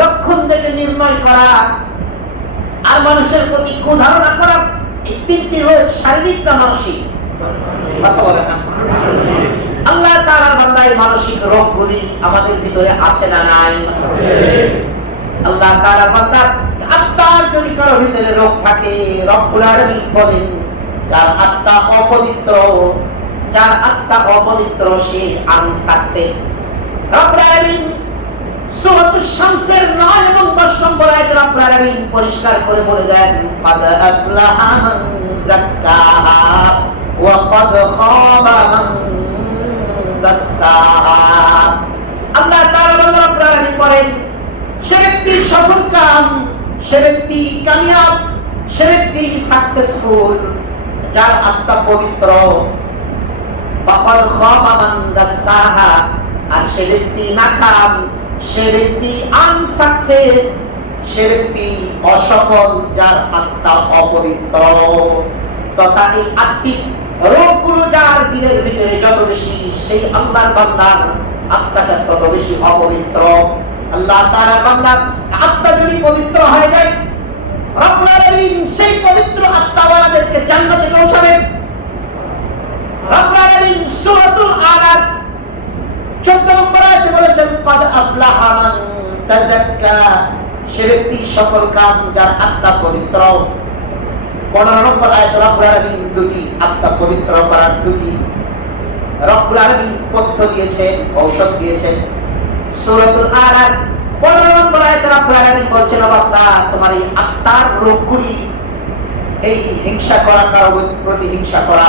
লক্ষণ দেখে নির্ণয় করা, আর মানুষের প্রতি কুধারণা করা, এই তিনটি রোগ শারীরিক না মানসিক? কথা বলে না। আল্লাহ তাআলার বান্দা এই মানসিক রোগগুলি আমাদের ভিতরে আছে না নাই? আল্লাহ তাআলার বান্দা আত্মার যদি কারো ভিতরে রোগ থাকে, রব্বুল আলামিন বলেন যার আত্মা অপবিত্র সে আনসাকসেস। রব্বুল আলামিন সূরাতুশ শামসের 9 এবং 10 নম্বর আয়াতে রব্বুল আলামিন পরিষ্কার করে বলে দেন ক্বাদ আফলাহা মান যাক্কাহা ওয়া ক্বাদ খাবা মান দাসসাহা। আল্লাহ তাআলা রব্বুল আলামিন বলেন সে ব্যক্তি সফল কাম, সে ব্যক্তি কামিয়াব, সে ব্যক্তি সাকসেসফুল যার আত্মা পবিত্র। ওয়াকাদ খাবা মান দাসসাহা, আর সে ব্যক্তি নাকাম, সে ব্যক্তি আনসাকসেস, সে ব্যক্তি অসফল যার আত্মা অপবিত্র। তথা এই আত্মিক রোগগুলো যার দিলের ভিতরে যত বেশি, সেই আল্লাহর বান্দার আত্মাটা তত বেশি অপবিত্র। আল্লাহ তাআলার বান্দার আত্মা যদি পবিত্র হয়ে যায়, রব্বুল আলামিন সেই পবিত্র আত্মাওয়ালাদেরকে জান্নাতে পৌঁছাবেন। রব্বুল আলামিন সূরাতুল আলার 14 নম্বর আয়াতে বলেছেন ক্বাদ আফলাহা মান তাযাক্কা, সে ব্যক্তি সফল কাম যার আত্মা পবিত্র। 15 নম্বর আয়াতে রব্বুল আলামিন দুটি আত্মা পবিত্র করার দুটি রব্বুল আলামিন পথ্য দিয়েছেন, ঔষধ দিয়েছেন। সূরাতুল আলার 15 নম্বর আয়াতে রব্বুল আলামিন বলছেন বান্দা তোমার এই আত্মার রোগগুলি, এই হিংসা করা, কারো প্রতি হিংসা করা,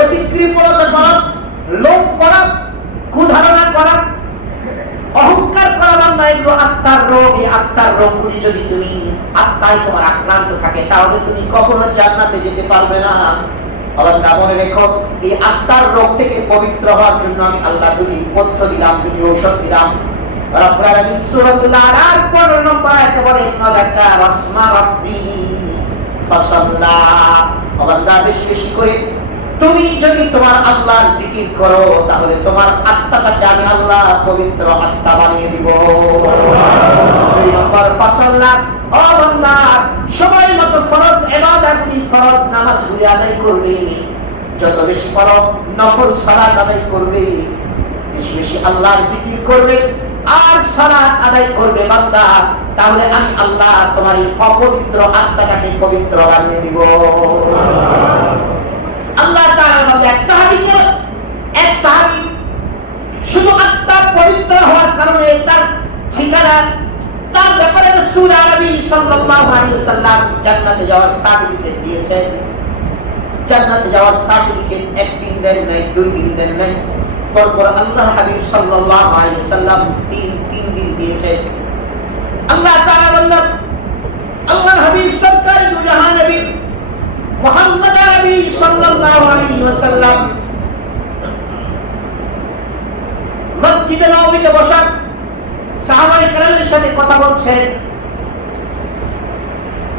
অতিকৃপণতা করা, লোভ করা, কুধারণা করা, অহংকার করা, বান্দা এগুলো আত্মার রোগ। এই আত্মার রোগগুলি যদি তুমি আত্মায় তোমার আক্রান্ত থাকে তাহলে তুমি কখনো জান্নাতে যেতে পারবে না। আবার মনে রেখো এই আত্মার রোগ থেকে পবিত্র হওয়ার জন্য আমি আল্লাহ দুটি পথ্য দিলাম, দুটি ঔষধ দিলাম। রব্বুল আলামিন সূরাতুল আলার 15 নম্বর আয়াতে বলেন ওয়ালাকা রাসমা রাব্বিহি ফাসাল্লা। বান্দা বেশি বেশি করে তুমি যদি তোমার আল্লাহর জিকির করো তাহলে তোমার আত্মাটাকে আমি আল্লাহ পবিত্র আত্মা বানিয়ে দিব। দুই নম্বর ফাসাল্লা, ও বান্দা সময় মতো ফরজ ইবাদতগুলি, ফরজ নামাজগুলি আদায় করবে, যত বেশি পারো নফল সালাত আদায় করবে, বেশি বেশি আল্লাহর জিকির করবে আর সালাত আদায় করবে বান্দা, তাহলে আমি আল্লাহ তোমার এই অপবিত্র আত্মাটাকে পবিত্র বানিয়ে দিব। আল্লাহ তাআলার মধ্যে এক সাহাবী শুধু আত্মা পবিত্র হওয়ার কারণে তার ঠিকানা, তার ব্যাপারে রাসূল আরবি সাল্লাল্লাহু আলাইহি ওয়াসাল্লাম জান্নাতে যাওয়ার সার্টিফিকেট দিয়েছেন। জান্নাতে যাওয়ার সার্টিফিকেট একদিন দেন নাই, 2 দিন দেন নাই, পরপর আল্লাহর হাবিব সাল্লাল্লাহু আলাইহি ওয়াসাল্লাম তিন দিন দিয়েছেন। আল্লাহ তাআলা বললেন আল্লাহর হাবিব সরকার দু জাহান নবী মুহাম্মদ আরবি সাল্লাল্লাহু আলাইহি ওয়াসাল্লাম মসজিদে নববীতে বসা সাহাবায়ে কেরামের সাথে কথা বলছেন।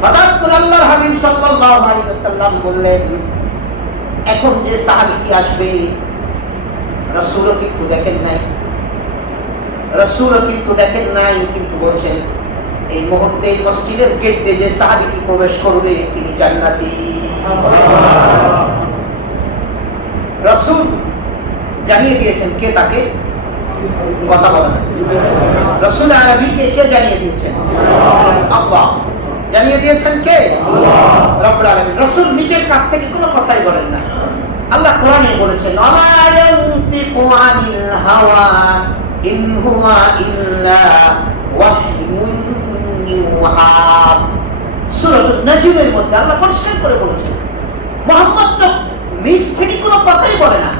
হঠাৎ করে আল্লাহর হাবিব সাল্লাল্লাহু আলাইহি ওয়াসাল্লাম বললেন এখন যে সাহাবীটি আসবে রাসূল কিন্তু দেখেন নাই, কিন্তু বলছেন এই মুহূর্তে এই মসজিদের গেট দিয়ে যে সাহাবীটি প্রবেশ করবে তিনি জান্নাতি। রাসূল জানিয়ে দিয়েছেন কে তাকে, কথা বলেন। রাসূল আরবীকে কে জানিয়ে দিয়েছেন? আল্লাহ জানিয়ে দিয়েছেন। কে? আল্লাহ রাব্বুল আলামিন। রাসূল নিজের কাছ থেকে কোনো কথাই বলেন না। আল্লাহ কোরআনে বলেছেন ওয়া ইয়ানতিকু আনিল হাওয়া ইন হুয়া ইল্লা ওয়াহয়ুন ইউহা। সূরাতুন নাজমের মধ্যে আল্লাহ পরিষ্কার করে বলেছেন মুহাম্মদ তো নিজ থেকে কোনো কথাই বলে না,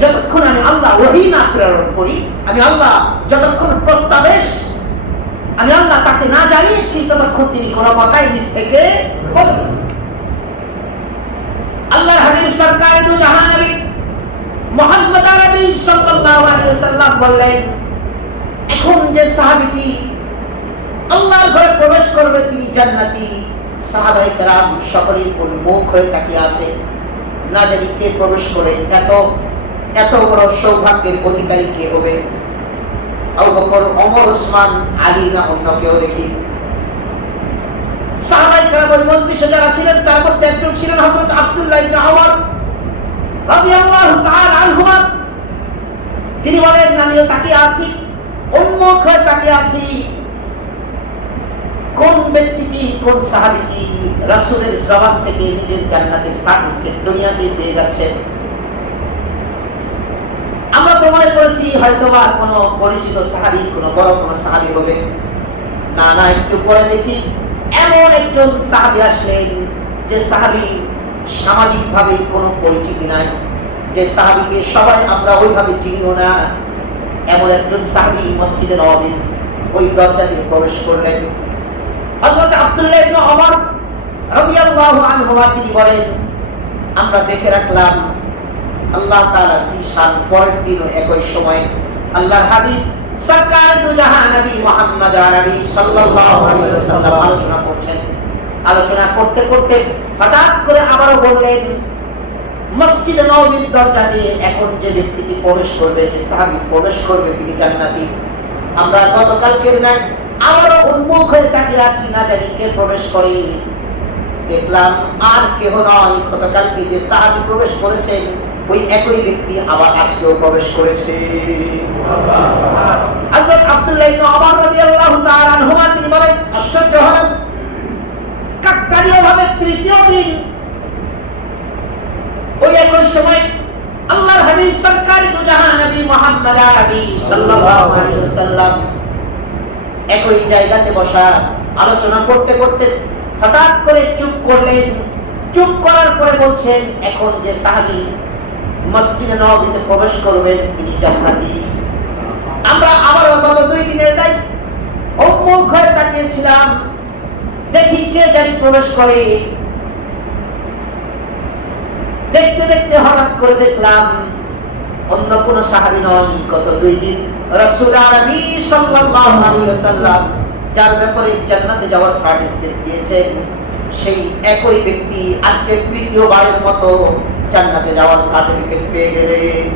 যতক্ষণ আমি আল্লাহ ওহী না প্রেরণ করি, আমি আল্লাহ যতক্ষণ প্রত্যাদেশ আমি আল্লাহ তাকে না জানিয়েছি ততক্ষণ তিনি কোনো কথাই নিজ থেকে বলেন না। আল্লাহর হাবিব সরকার দু জাহান নবী মুহাম্মদ আরবি সাল্লাল্লাহু আলাইহি ওয়াসাল্লাম বললেন এখন যে সাহাবীটি আল্লাহর ঘরে প্রবেশ করবে তিনি জান্নাতি। সাহাবায়ে কেরাম সকলেই উন্মুখ হয়ে তাকিয়ে আছে, না জানি কে প্রবেশ করে। এত বড় সৌভাগ্যের অধিকারী কে হবে? আবু বকর, ওমর, ওসমান, আলী না অন্য কেউ? দেখি সাহাবায়ে কেরাম ওই মজলিসে যারা ছিলেন তার মধ্যে একজন ছিলেন হযরত আব্দুল্লাহ ইবনে ওমর রাদিয়াল্লাহু তাআলা আনহুমা। তিনি বলেন, আমিও তাকিয়ে আছি, উন্মুখ হয়ে তাকিয়ে আছি, কোন ব্যক্তিটি, কোন সাহাবীটি রাসূলের জবান থেকে নিজের জান্নাতের সার্টিফিকেট দুনিয়াতে পেয়ে যাচ্ছেন। আমরা তো মনে করেছি হয়তোবা কোনো পরিচিত সাহাবী, কোনো বড় কোনো সাহাবী হবে। না, একটু পরে দেখি এমন একজন সাহাবী আসলেন যে সাহাবী সামাজিকভাবে কোনো পরিচিতি নাই, যে সাহাবীকে সবাই আমরা ওইভাবে চিনিও না। এমন একজন সাহাবী মসজিদে নববীর ওই দরজা দিয়ে প্রবেশ করলেন। হযরত আব্দুল্লাহ ইবনে ওমর রাদিয়াল্লাহু আনহু তিনি বলেন, আমরা দেখে রাখলাম আল্লাহ তাআলা কি শান। পরের দিনও একই সময় আল্লাহর হাবিব সরকার দু জাহান নবী মুহাম্মদ আরবি সাল্লাল্লাহু আলাইহি ওয়াসাল্লাম আলোচনা করছেন। আলোচনা করতে করতে হঠাৎ করে আবারও বললেন, মসজিদে নববীর দরজা দিয়ে এখন যে ব্যক্তিটি প্রবেশ করবে, যে সাহাবী প্রবেশ করবে তিনি জান্নাতি। আমরা গতকালকের ন্যায় আবারও উন্মুখ হয়ে তাকিয়ে আছি, না জানি কে প্রবেশ করে। দেখলাম আর কেহ নয়, গতকালকে যে সাহাবী প্রবেশ করেছেন ওই একই ব্যক্তি আবার আজকেও প্রবেশ করেছে। হযরত আব্দুল্লাহ ইবনে ওমর রাদিয়াল্লাহু তাআলা আনহু তিনি বলেন, আশ্চর্য হলাম, কাকতালীয়ভাবে তৃতীয় দিন ওই একই সময় আল্লাহর হাবিব সরকার দু জাহান নবী মুহাম্মদ আরবি সাল্লাল্লাহু আলাইহি ওয়াসাল্লাম একই জায়গাতে বসা আলোচনা করতে করতে হঠাৎ করে চুপ করলেন। চুপ করার পরে বলছেন, এখন যে সাহাবী মসজিদে নববীতে প্রবেশ করবেন তিনি জান্নাতি। আমরা আবার গত 2 দিনের টাই উন্মুখ হয়ে তাকিয়েছিলাম, দেখি কে জানি প্রবেশ করে। দেখতে দেখতে হঠাৎ করে দেখলাম অন্য কোন সাহাবী নয়, গত 2 দিন রাসূল আরবি সাল্লাল্লাহু আলাইহি ওয়াসাল্লাম যার ব্যাপারে জান্নাতে যাওয়ার সার্টিফিকেট দিয়েছেন, সেই একই ব্যক্তি আজকে তৃতীয়বারের মতো জান্নাতে যাওয়ার সার্টিফিকেট পেয়ে গেলেন।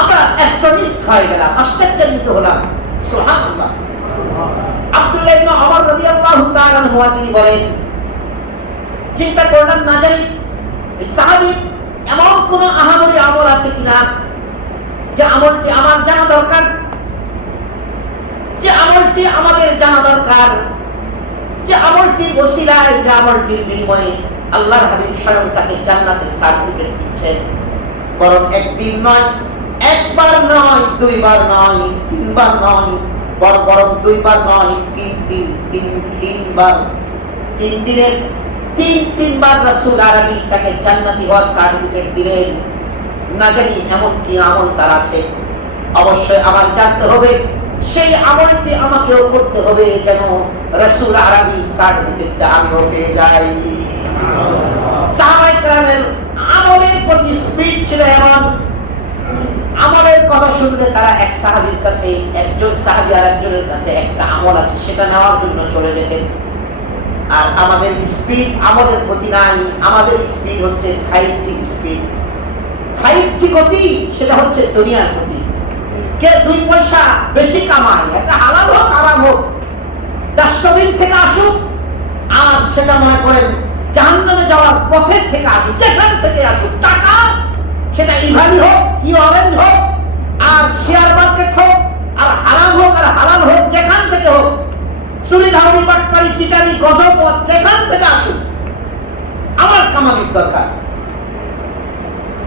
আমরা অ্যাস্টনিশড হয়ে গেলাম, আশ্চর্যান্বিত হলাম। সুবহানাল্লাহ। আব্দুল্লাহ ইবনে ওমর রাদিয়াল্লাহু তাআলা আনহু তিনি বলেন, চিন্তা করলাম না জানি এই সাহাবী এমন কোন আহামরি আমল আছে কিনা যে আমলটি আমার জানা দরকার, যে আমলটি আমাদের জানা দরকার, যে আমলটির ওসিলায়, যে আমলটির বিনিময়ে আল্লাহর হাবিব স্বয়ং তাকে জান্নাতের সার্টিফিকেট দিচ্ছেন। বরং একদিন নয়, একবার নয়, 2 বার নয়, 3 বার নয়, বরং 2 বার নয়, 3 বার, 3 দিনের 3 বার রাসূল আরবি তাকে জান্নাতি হওয়ার সার্টিফিকেট দিলেন। না জানি এমন কি আমল তার আছে। অবশ্যই আমার জানতে হবে, সেই আমলটি আমাকেও করতে হবে যেন রাসূল আরবি সার্টিফিকেটটা আমিও পেয়ে যাই। সাহাবায়ে কেরামের আমলের প্রতি স্পিড ছিল এমন, আমলের কথা শুনলে তারা এক সাহাবীর কাছে, একজন সাহাবী আর একজনের কাছে একটা আমল আছে সেটা নেওয়ার জন্য চলে যেতেন। আর আমাদের স্পিড আমলের প্রতি নাই, আমাদের স্পিড হচ্ছে 5G স্পিড। 5G গতি সেটা হচ্ছে দুনিয়ার গতি। কে 2 পয়সা বেশি কামায়, একটা হালাল হোক আরাম হোক, ডাস্টবিন থেকে আসুক আর সেটা মনে করেন জাহান্নামে যাওয়ার পথের থেকে আসুক, যেখান থেকে আসুক, টাকা সেটা ইভালি হোক, অরেঞ্জ হোক, আর শেয়ার মার্কেট হোক, আর হারাম হোক আর হালাল হোক, যেখান থেকে হোক, চুরি ধাওয়ানি বাটপারি চিটারি গজবপথ যেখান থেকে আসুক, আমার কামানির দরকার।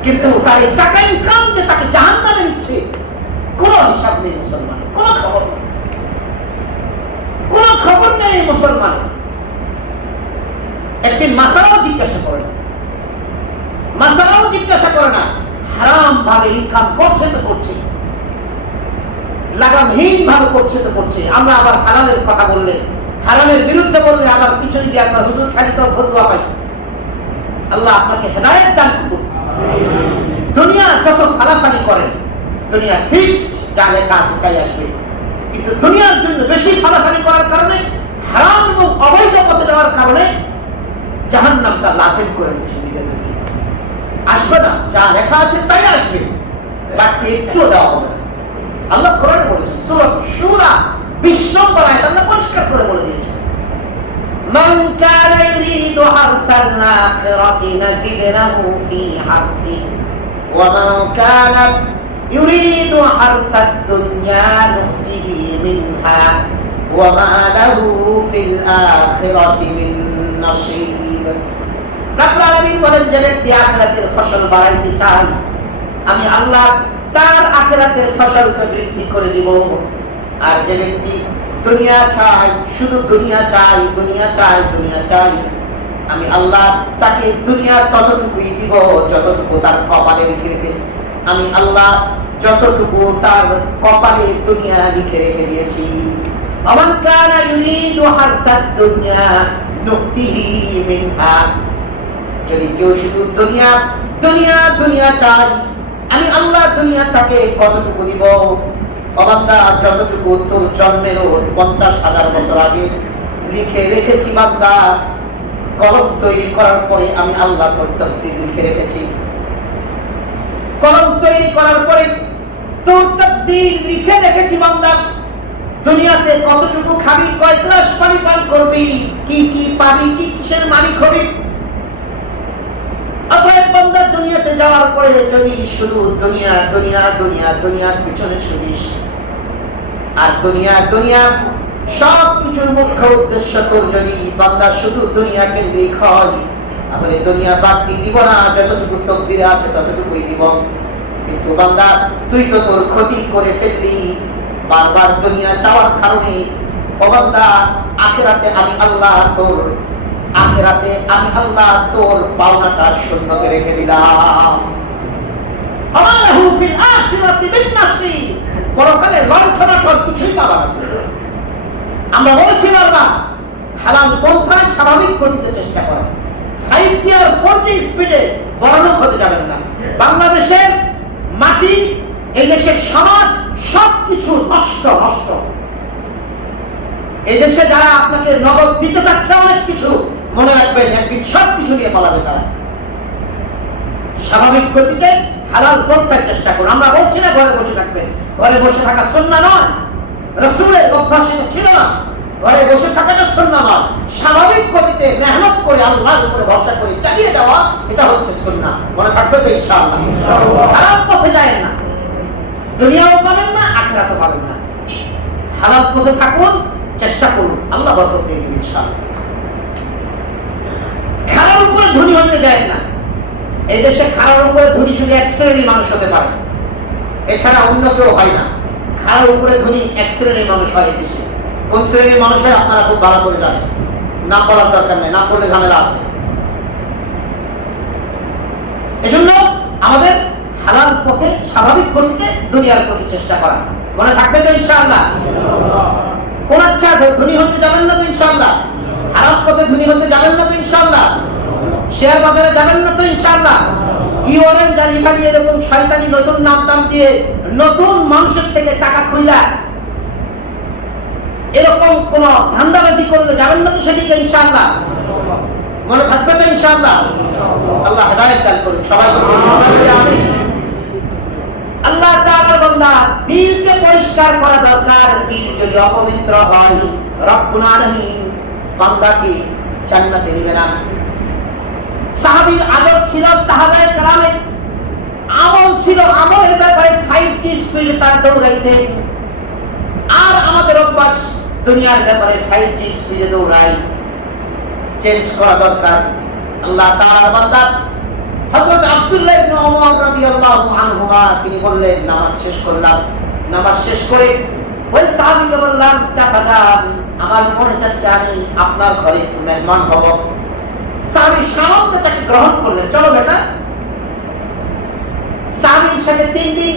কিন্তু তার এই টাকা ইনকাম যে তাকে জাহান্নামে নিচ্ছে কোন হিসাব নেই মুসলমান, কোন খবর নেই মুসলমান। একদিন মাসালাও জিজ্ঞাসা করে না, হারাম ভাবে ইনকাম করছে তো করছে, লাগামহীন ভাবে করছে তো করছে। আমরা আবার হালালের কথা বললে, হারামের বিরুদ্ধে বললে আবার পিছনে গিয়ে আপনার হুজুর খালি তো ফতোয়া পাইছে। আল্লাহ আপনাকে হেদায়েত দান করুন। দুনিয়া যত ফালাফালি করেন, দুনিয়া ফিক্সড, যা লেখা আছে তাই আসবে। কিন্তু দুনিয়ার জন্য বেশি ফালাফালি করার কারণে, হারাম এবং অবৈধ পথে যাওয়ার কারণে জাহান্নামটা লাফেন করে নিচ্ছে নিজেদের জন্য। আসবে না, যা লেখা আছে তাই আসবে, বাড়তি একটুও দেওয়া হবে না। আল্লাহ কোরআনে বলেছেন, সূরা শূরা 20 নম্বর আয়াত আল্লাহ পরিষ্কার করে বলে দিয়েছেন, মান কানা ইউরিদু হারসাল আখিরাতি নাজিদ লাহু ফি হারফি ওয়া মান কানা ইউরিদু হারসাদ দুনিয়া নুতিহি মিনহা ওয়া মা লাহু ফিল আখিরাতি মিন নাসীব। রব্বুল আলামিন বলেন, যে ব্যক্তি আখিরাতের ফসল বাড়াইতে চায়, আমি আল্লাহ তার আখিরাতের ফসলকে বৃদ্ধি করে দিব। আর যে ব্যক্তি দুনিয়া চাই, শুধু দুনিয়া চাই, দুনিয়া চাই, দুনিয়া চাই, আমি আল্লাহ তাকে দুনিয়া ততটুকুই দিব যতটুকু তার কপালে লিখে রেখে, আমি আল্লাহ যতটুকু তার কপালে দুনিয়া লিখে রেখে দিয়েছি। আমান কানা ইউরিদু হারসাদ দুনিয়া নুতিহি মিনহা, যদি কেউ শুধু দুনিয়া দুনিয়া দুনিয়া চাই, আমি আল্লাহ দুনিয়া তাকে কতটুকু দিব? বান্দা, যতটুকু তোর জন্মের 50,000 বছর আগে লিখে রেখেছি বান্দা, কলম তৈরি করার পরে আমি আল্লাহ তোর তাকদীর লিখে রেখেছি। কলম তৈরি করার পরে তোর তাকদীর লিখে রেখেছি বান্দা। দুনিয়াতে কতটুকু খাবি, কয় গ্লাস পানি পান করবি, কি কি পাবি, কি কিসের মালিক হবি। অতএব বান্দা, দুনিয়াতে যাওয়ার পরে যদি শুধু দুনিয়া দুনিয়া দুনিয়া দুনিয়ার পিছনে ছুটিস, আর দুনিয়া দুনিয়া সব কিছুর মুখ্য উদ্দেশ্য তোর যদি বান্দা শুধু দুনিয়া কেন্দ্রিক হয়, তাহলে দুনিয়া বাড়তি দিব না, যতটুকু তকদিরে আছে ততটুকুই দিব। কিন্তু বান্দা, তুই তো তোর ক্ষতি করে ফেললি বারবার দুনিয়া চাওয়ার কারণে। ও বান্দা, আখিরাতে আমি আল্লাহ তোর পাওনাটা শূন্য করে রেখে দিলাম। আমাহু ফিল আখিরাতি মিন নাসীব, পরকালে লণ্ঠনাঠন কিছুই পাবা না। আমরা বলেছি বারবার, হালাল পন্থায় স্বাভাবিক গতিতে চেষ্টা করেন, 5G আর 4G স্পিডে বড়লোক হতে যাবেন না। বাংলাদেশের মাটি, এই দেশের সমাজ সবকিছু নষ্ট নষ্ট। এই দেশে যারা আপনাকে নগদ দিতে চাচ্ছে অনেক কিছু, মনে রাখবেন একদিন সবকিছু নিয়ে পালাবে তারা। স্বাভাবিক গতিতে হালাল পন্থায় চেষ্টা করুন। আমরা বলছি না ঘরে বসে থাকবেন, ঘরে বসে থাকা সুন্নাহ নয়, রাসূলের অভ্যাস ছিল না। ঘরে বসে থাকাটা সুন্নাহ নয়, স্বাভাবিক গতিতে মেহনত করে আল্লাহর উপরে ভরসা করে চালিয়ে যাওয়া, এটা হচ্ছে সুন্নাহ। মনে থাকবে তো ইনশাআল্লাহ? হারাম পথে যায় না, দুনিয়াও পাবেন না, আখিরাতও পাবেন না। হালাল পথে থাকুন, চেষ্টা করুন, আল্লাহ বরকত দিয়ে দিবেন ইনশাআল্লাহ। খারাপ উপরে ধনী হতে যায় না। এই দেশে খারাপ উপরে ধনী শুধু এক শ্রেণীর মানুষ হতে পারে, এছাড়া অন্য কেউ হয় না। খারাপ উপরে ধনী এক শ্রেণীর মানুষ হয় এই দেশে। কোন শ্রেণীর মানুষে আপনারা খুব ভালো করে জানেন, নাম বলার দরকার নেই, নাম বললে ঝামেলা আছে। এজন্য আমাদের হালাল পথে স্বাভাবিক গতিতে দুনিয়ার প্রতি চেষ্টা করা। মনে থাকবে তো ইনশাআল্লাহ? কোন আচ্ছা ধনী হতে যাবেন না তো ইনশাআল্লাহ? হারাম পথে ধনী হতে যাবেন না তো ইনশাআল্লাহ? শেয়ার বাজারে যাবেন না তো ইনশাআল্লাহ? ইওরেন জানি খালি এরকম শয়তানি নতুন নাম দিয়ে নতুন মানুষের থেকে টাকা খুইলা এরকম কোন ধান্দাবাজি করলে যাবেন না তো সেদিকে ইনশাআল্লাহ? মনে থাকবে তো ইনশাআল্লাহ? আল্লাহ হেদায়েত দান করুন সবাইকে, আমিন। আল্লাহ তাআলার বান্দা, দিলকে পরিষ্কার করা দরকার। দিল যদি অপবিত্র হয়, রব্বুল আলামিন বান্দাকে জান্নাতে নিবে না। সাহাবীর আদব ছিল, সাহাবায়ে কেরামের আমল ছিল, আমলের ব্যাপারে 5G স্পিডে তারা দৌড়াইতেন। আর আমাদের অভ্যাস দুনিয়ার ব্যাপারে 5G স্পিডে দৌড়াই। চেঞ্জ করা দরকার। আল্লাহ তাআলার বান্দা হযরত আব্দুল্লাহ ইবনে ওমর রাদিয়াল্লাহু আনহুমা তিনি বললেন, নামাজ শেষ করলাম। নামাজ শেষ করে ওই সাহাবীকে বললাম, চাচা যান, আমার মনে চাচ্ছে আমি আপনার ঘরে একটু মেহমান হব। সাহাবী সামনে তাকে গ্রহণ করলেন, চলো বেটা। সাহাবীর সাথে 3 দিন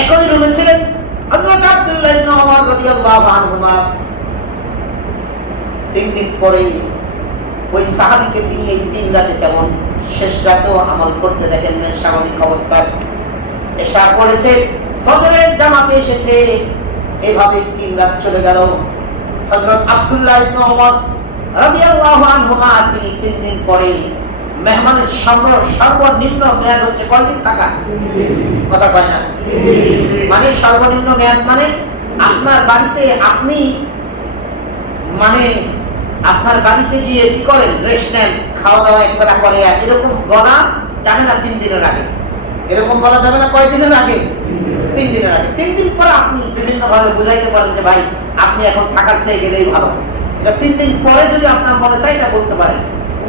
একই রুমে ছিলেন হযরত আব্দুল্লাহ ইবনে ওমর রাদিয়াল্লাহু আনহুমা। 3 দিন পরে ওই সাহাবীকে তিনি এই 3 রাতে তেমন শেষ রাতেও আমল করতে দেখেন না, স্বাভাবিক অবস্থায়। এশা পড়েছে, ফজরের জামাতে এসেছে, এইভাবে 3 রাত চলে গেল। হযরত আব্দুল্লাহ ইবনে ওমর রাদিয়াল্লাহু আনহুমা তিনি 3 দিন পরে মেহমানের সর্বনিম্ন মেয়াদ হচ্ছে কয়দিন থাকা? কথা কয় না? মানে সর্বনিম্ন মেয়াদ মানে আপনার বাড়িতে আপনি মানে আপনার বাড়িতে গিয়ে কি করেন? রেস্ট নেন, খাওয়া দাওয়া একবেলা করে, এরকম বলা যাবে না 3 দিনের আগে। এরকম বলা যাবে না কয় দিনের আগে? 3 দিনের আগে। 3 দিন পরে আপনি বিভিন্ন ভাবে বুঝাইতে পারেন যে ভাই আপনি এখন থাকার চেয়ে গেলেই ভালো। এটা 3 দিন পরে যদি আপনার মনে চাই এটা বলতে পারেন।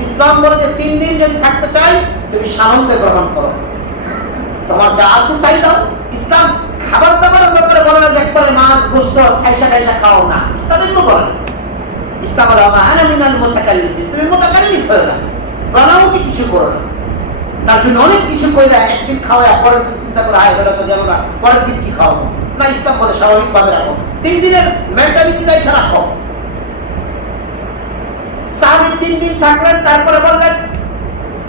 ইসলাম বলে যে 3 দিন যদি থাকতে চাই তুমি সানন্দে গ্রহণ করো, তোমার যা আছে তাই দাও। ইসলাম খাবার দাবারের ব্যাপারে বলে না যে একবারে মাছ গোস্ত খাইসা খাইসা খাও না। ইসলাম এগুলো বলে না। ইসলাম বলে আনা মিনাল মুতাকাল্লিফিন, তুমি মুতাকাল্লিফ হয়ে না, বানাওটি কিছু করো না। তার জন্য অনেক কিছু কইরা একদিন খাওয়া পরের দিন চিন্তা করে আয় বেলা তো গেল না, পরের দিন কি খাওয়াবো না। ইসলাম বলে স্বাভাবিকভাবে রাখো, 3 দিনের মেন্টালিটিটাই খারাপ হোক। সাহাবী 3 দিন থাকলেন, তারপরে বললেন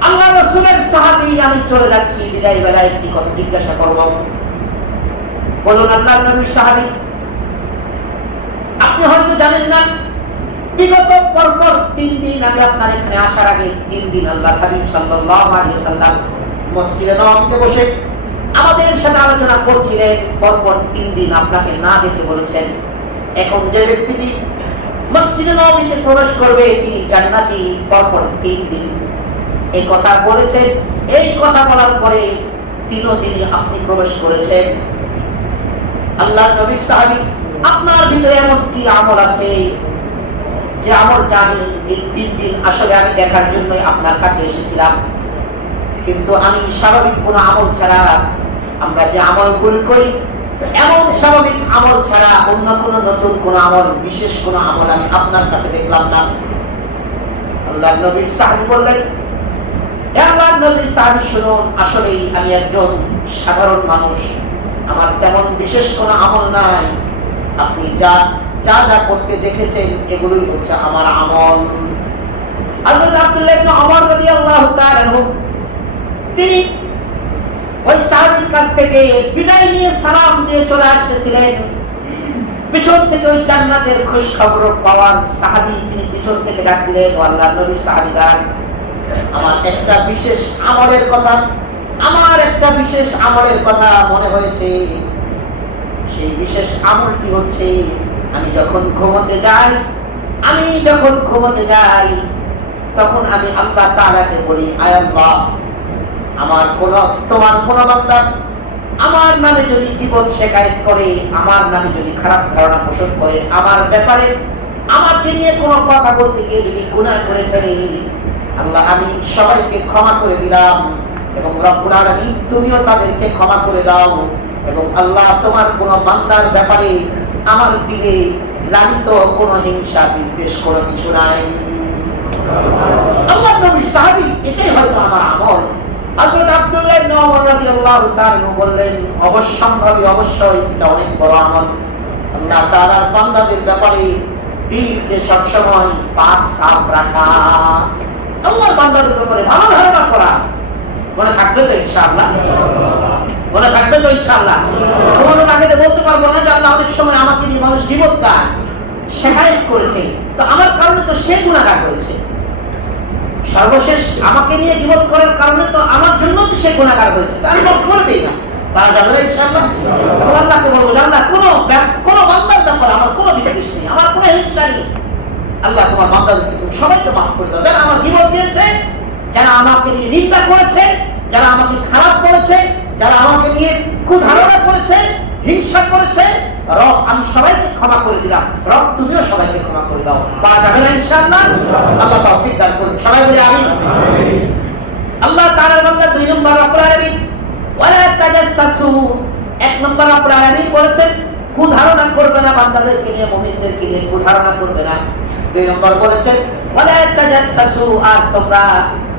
আল্লাহ রাসূলের সাহাবী আমি চলে যাচ্ছি, বিদায় বেলায় একটি কথা জিজ্ঞাসা করব। বলুন আল্লাহর নবীর সাহাবী, আপনি হয়তো জানেন না বিগত পরপর 3 দিন আমি আপনার এখানে আসার আগে 3 দিন আল্লাহর হাবিব সাল্লাল্লাহু আলাইহি সাল্লাম মসজিদে নববীতে বসে আমাদের সাথে আলোচনা করছিলেন। পরপর 3 দিন আপনাকে না দেখে বলেছেন এখন যে ব্যক্তিটি মসজিদে নববীতে প্রবেশ করবে তিনি জান্নাতি। পরপর 3 দিন এই কথা বলেছেন। এই কথা বলার পরে 3 দিনই আপনি প্রবেশ করেছেন। আল্লাহর নবীর সাহাবী, আপনার ভিতরে এমন কি আমল আছে যে আমলটা আমি এই 3 দিন আসলে আমি দেখার জন্যই আপনার কাছে এসেছিলাম, কিন্তু আমি স্বাভাবিক কোনো আমল ছাড়া, আমরা যে আমলগুলি করি এমন স্বাভাবিক আমল ছাড়া অন্য কোনো নতুন কোনো আমল, বিশেষ কোনো আমল আমি আপনার কাছে দেখলাম না। আল্লাহর নবীর সাহাবী বললেন, হে আল্লাহর নবীর সাহাবী শুনুন, আসলেই আমি একজন সাধারণ মানুষ, আমার তেমন বিশেষ কোনো আমল নাই। আপনি যা যা যা করতে দেখেছেন এগুলোই হচ্ছে আমার আমল। হযরত আব্দুল্লাহ ইবনে ওমর রাদিয়াল্লাহু তাআলা আনহু তিনি ওই সাহাবীর কাছ থেকে বিদায় নিয়ে সালাম দিয়ে চলে আসতেছিলেন। পিছন থেকে ওই জান্নাতের খুশ খবর পাওয়ার সাহাবী তিনি পিছন থেকে ডাক দিলেন, ও আল্লাহর নবীর সাহাবীগণ, আমার একটা বিশেষ আমলের কথা মনে হয়েছে। সেই বিশেষ আমলটি হচ্ছে আমি যখন ঘুমোতে যাই তখন আমি আল্লাহ তাআলাকে বলি, আয় আল্লাহ, তোমার কোন বান্দা আমার নামে যদি গীবত শিকায়ত করে, আমার নামে যদি খারাপ ধারণা পোষণ করে, আমার ব্যাপারে আমাকে নিয়ে কোনো কথা বলতে গিয়ে যদি গুনাহ করে ফেলে, আল্লাহ আমি সবাইকে ক্ষমা করে দিলাম এবং রব্বুল আলামিন তুমিও তাদেরকে ক্ষমা করে দাও। এবং আল্লাহ তোমার কোন বান্দার ব্যাপারে আমার দিলে লালিত কোনো হিংসা বিদ্বেষ কোনো কিছু নাই। আল্লাহর নবী সাহাবী, এটাই হয়তো আমার আমল। হযরত আব্দুল্লাহ ইবনে ওমর রাদিয়াল্লাহু তাআলা বললেন, অবশ্যই এটা অনেক বড় আমল। আল্লাহ তাআলার বান্দাদের ব্যাপারে দিলকে সবসময় পাক সাফ রাখা, আল্লাহর বান্দাদের ব্যাপারে ভালো ধারণা করা। মনে থাকবে তো ইনশাআল্লাহ? মনে থাকবে তো ইনশাআল্লাহ? কোনো আগে বলতে পারবো না যে আল্লাহ অনেক সময় আমাকে নিয়ে মানুষ গীবত করে শিকায়ত করেছে, তো আমার কারণে তো সে গুনাহগার হয়েছে। সর্বশেষ আমাকে নিয়ে গীবত করার কারণে তো আমার জন্য তো সে গুনাহগার হয়েছে, আমি মাফ করে দেই না। পারা যাবে না ইনশাআল্লাহ? আল্লাহকে বলবো, আল্লাহ কোনো বান্দার ব্যাপারে আমার কোনো বিদ্বেষ নেই, আমার কোনো হিংসা নেই। আল্লাহ তোমার বান্দাদেরকে তুমি সবাইকে মাফ করে দাও। যারা আমার গীবত দিয়েছে, যারা আমাকে নিয়ে নিন্দা করেছে, যারা আমাকে খারাপ করেছে, যারা আমাকে নিয়ে কুধারণা করেছে, হিংসা করেছে, রব আমি সবাইকে ক্ষমা করে দিলাম। রব তুমিও সবাইকে ক্ষমা করে দাও। পারা যাবে না ইনশাআল্লাহ? আল্লাহ তৌফিক দান করুন। সবাই বলি আমিন। আল্লাহ তাআলার বান্দা 2 নম্বর রব্বুল আলামিন ওয়ালা তাজাসসু, 1 নম্বর রব্বুল আলামিন বলেছেন কুধারণা করবে না, বান্দাদেরকে নিয়ে মুমিনদেরকে নিয়ে কুধারণা করবে না। 2 নম্বর বলেছেন ওয়ালা তাজাসসু, আর তোমরা